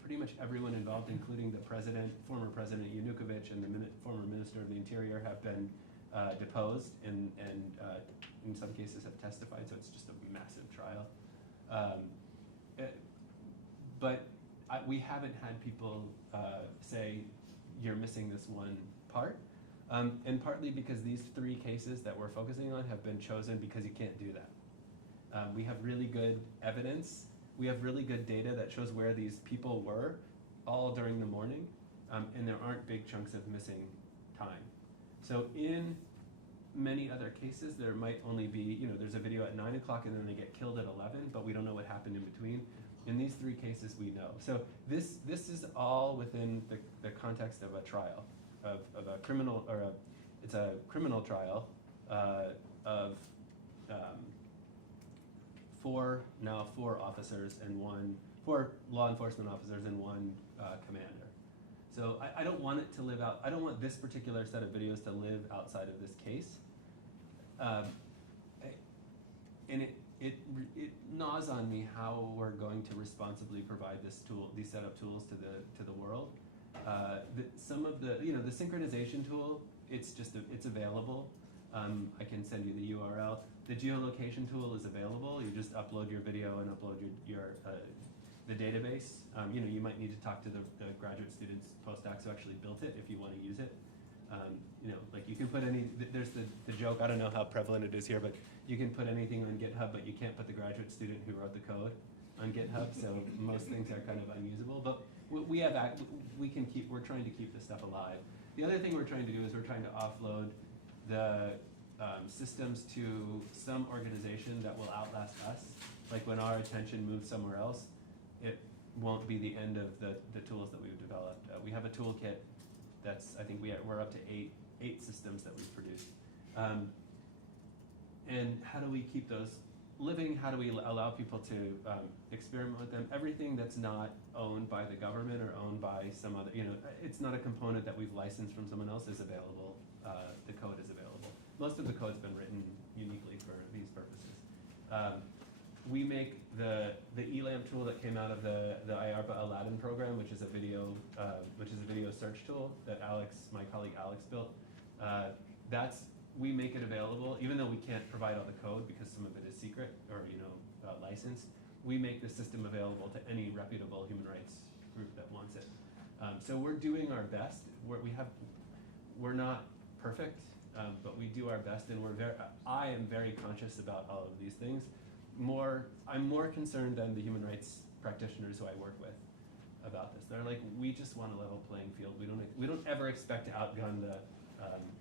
pretty much everyone involved, including the president, former President Yanukovych, and the former Minister of the Interior, have been deposed and in some cases have testified. So it's just a massive trial. We haven't had people say you're missing this one part. And partly because these 3 cases that we're focusing on have been chosen because you can't do that. We have really good evidence. We have really good data that shows where these people were all during the morning, and there aren't big chunks of missing time. So in many other cases, there might only be, there's a video at 9 o'clock and then they get killed at 11, but we don't know what happened in between. In these 3 cases, we know. So this is all within the context of a trial. Of a criminal, it's a criminal trial of 4 officers and 4 law enforcement officers and 1 commander. So I don't want it to live out. I don't want this particular set of videos to live outside of this case. And it gnaws on me how we're going to responsibly provide these set of tools to the world. Some of the synchronization tool, it's available. I can send you the URL. The geolocation tool is available. You just upload your video and upload the database. You might need to talk to the graduate students, postdocs who actually built it if you want to use it. Like you can put there's the joke, I don't know how prevalent it is here, but you can put anything on GitHub, but you can't put the graduate student who wrote the code on GitHub, so most things are kind of unusable. But we're trying to keep this stuff alive. The other thing we're trying to do is we're trying to offload the systems to some organization that will outlast us. Like when our attention moves somewhere else, it won't be the end of the tools that we've developed. We have a toolkit that's, I think we're up to eight systems that we've produced. And how do we keep those living? How do we allow people to experiment with them? Everything that's not owned by the government or owned by some other, it's not a component that we've licensed from someone else is available. The code is available. Most of the code's been written uniquely for these purposes. we make the eLamp tool that came out of the IARPA Aladdin program, which is a video search tool that my colleague Alex built. We make it available, even though we can't provide all the code because some of it is secret or licensed. We make the system available to any reputable human rights group that wants it. So we're doing our best. We're not perfect, but we do our best, and I am very conscious about all of these things. I'm more concerned than the human rights practitioners who I work with about this. They're like, we just want a level playing field. We don't ever expect to outgun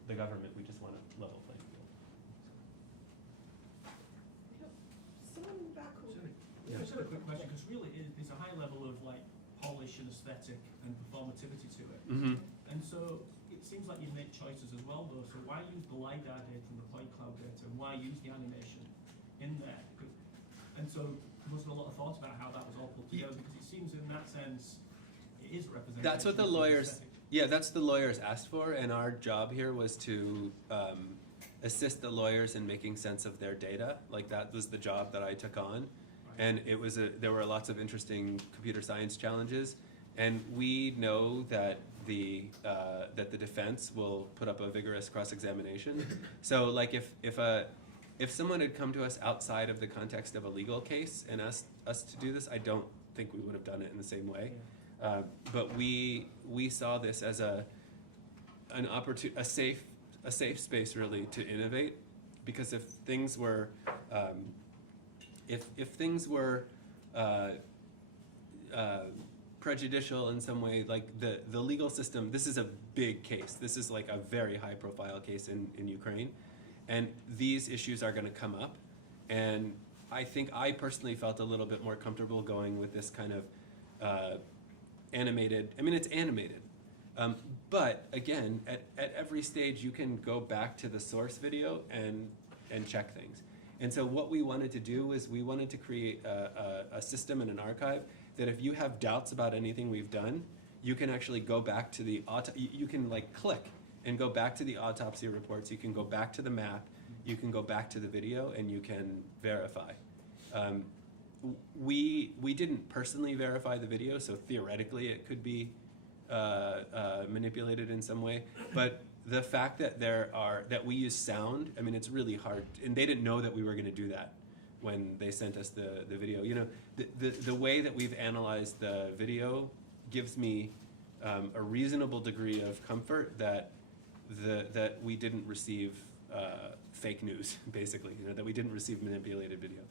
the government. We just want a level playing field. Someone in the back who. Yeah. Just a quick question, because really there's a high level of like polish and aesthetic and performativity to it. Mm-hmm. And so it seems like you've made choices as well though. So why use the LiDAR data and the point cloud data, and why use the animation in there? And so there must have been a lot of thoughts about how that was all put together, because it seems in that sense it is representation. That's what the lawyers, that's the lawyers asked for, and our job here was to assist the lawyers in making sense of their data. Like, that was the job that I took on. And it was there were lots of interesting computer science challenges, and we know that the defense will put up a vigorous cross-examination. So, like, if someone had come to us outside of the context of a legal case and asked us to do this, I don't think we would have done it in the same way. But we saw this as a safe space really to innovate, because if things were if things were prejudicial in some way, like the legal system, this is a big case. This is like a very high profile case in Ukraine. And these issues are going to come up. And I think I personally felt a little bit more comfortable going with this kind of animated, it's animated. But again, at every stage you can go back to the source video and check things. And so what we wanted to do is we wanted to create a system and an archive that if you have doubts about anything we've done, you can actually go back to you can like click and go back to the autopsy reports, you can go back to the map, you can go back to the video, and you can verify. We didn't personally verify the video, so theoretically it could be manipulated in some way, but the fact that we use sound, it's really hard, and they didn't know that we were going to do that when they sent us the video. The way that we've analyzed the video gives me a reasonable degree of comfort that we didn't receive fake news, basically, that we didn't receive manipulated video.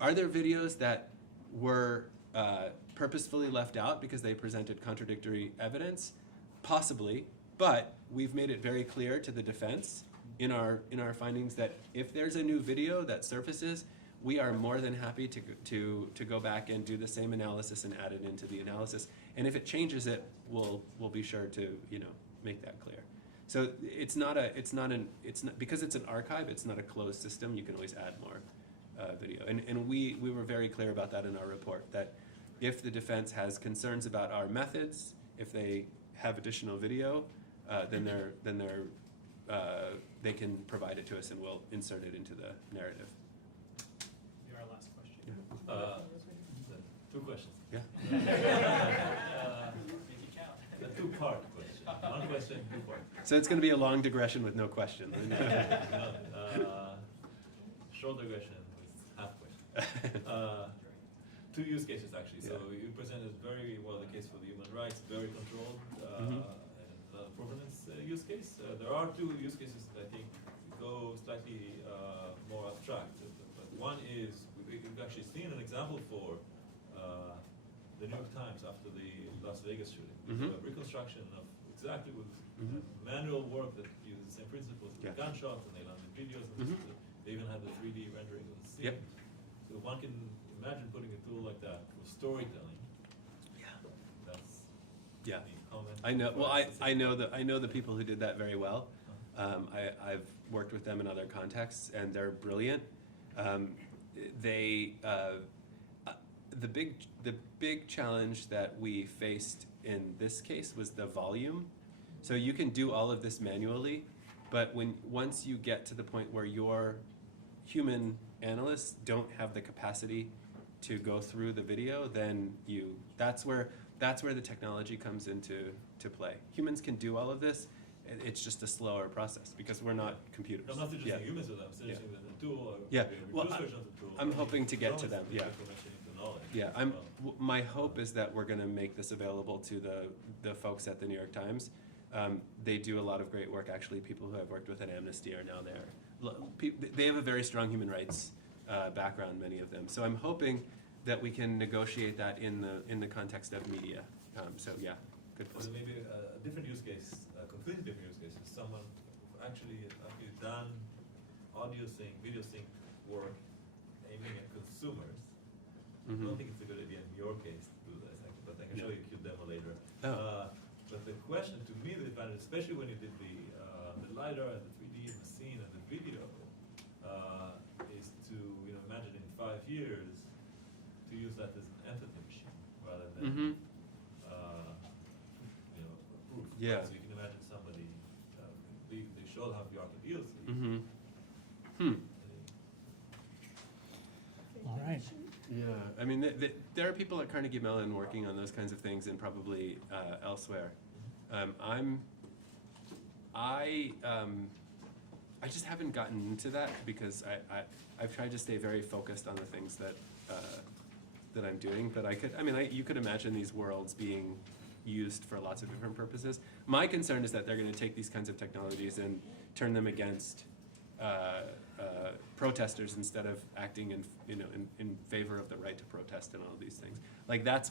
Are there videos that were purposefully left out because they presented contradictory evidence? Possibly, but we've made it very clear to the defense in our findings that if there's a new video that surfaces, we are more than happy to go back and do the same analysis and add it into the analysis. And if it changes it, we'll be sure to make that clear. So because it's an archive, it's not a closed system. You can always add more video. And we were very clear about that in our report, that if the defense has concerns about our methods, if they have additional video, then they can provide it to us and we'll insert it into the narrative. You're our last question. Two questions. Yeah. Make it count. A two-part question. One question, two parts. So it's going to be a long digression with no question. Short digression with half question. Two use cases actually. So you presented very well the case for the human rights, very controlled, and provenance use case. There are two use cases that I think go slightly more abstract. But one is we've actually seen an example for the New York Times after the Las Vegas shooting. A reconstruction of exactly with manual work that uses the same principles, with gunshots, and they landed videos, and they even had the 3D rendering of the scene. Yep. So one can imagine putting a tool like that for storytelling. That's the comment. I know. Well, I know the people who did that very well. I've worked with them in other contexts, and they're brilliant. The big challenge that we faced in this case was the volume. So you can do all of this manually, but once you get to the point where your human analysts don't have the capacity to go through the video, then that's where the technology comes into play. Humans can do all of this. It's just a slower process because we're not computers. I'm not suggesting Yeah. humans with them, I'm suggesting with the tool or Yeah. maybe a Well, reduced version of the tool. I'm hoping to get to them, yeah. Information into knowledge. Yeah, as well. my hope is that we're going to make this available to the folks at the New York Times. They do a lot of great work, actually. People who I've worked with at Amnesty are now there. They have a very strong human rights background, many of them. So I'm hoping that we can negotiate that in the context of media. So yeah, good. So maybe a different use case, a completely different use case, is someone actually done audio sync, video sync work aiming at consumers. I don't think it's a good idea in your case to do this, actually, but I can show you a cute demo later. Oh. But the question to me, the advantage, especially when you did the LiDAR and the 3D and the scene and the video, is to imagine in 5 years to use that as an entity machine rather than a proof. Yeah. So you can imagine somebody they showed how VR can be used. All right. Yeah, I mean, there are people at Carnegie Mellon working on those kinds of things and probably elsewhere. I just haven't gotten into that because I've tried to stay very focused on the things that I'm doing. But you could imagine these worlds being used for lots of different purposes. My concern is that they're going to take these kinds of technologies and turn them against protesters instead of acting in favor of the right to protest and all of these things. Like that's what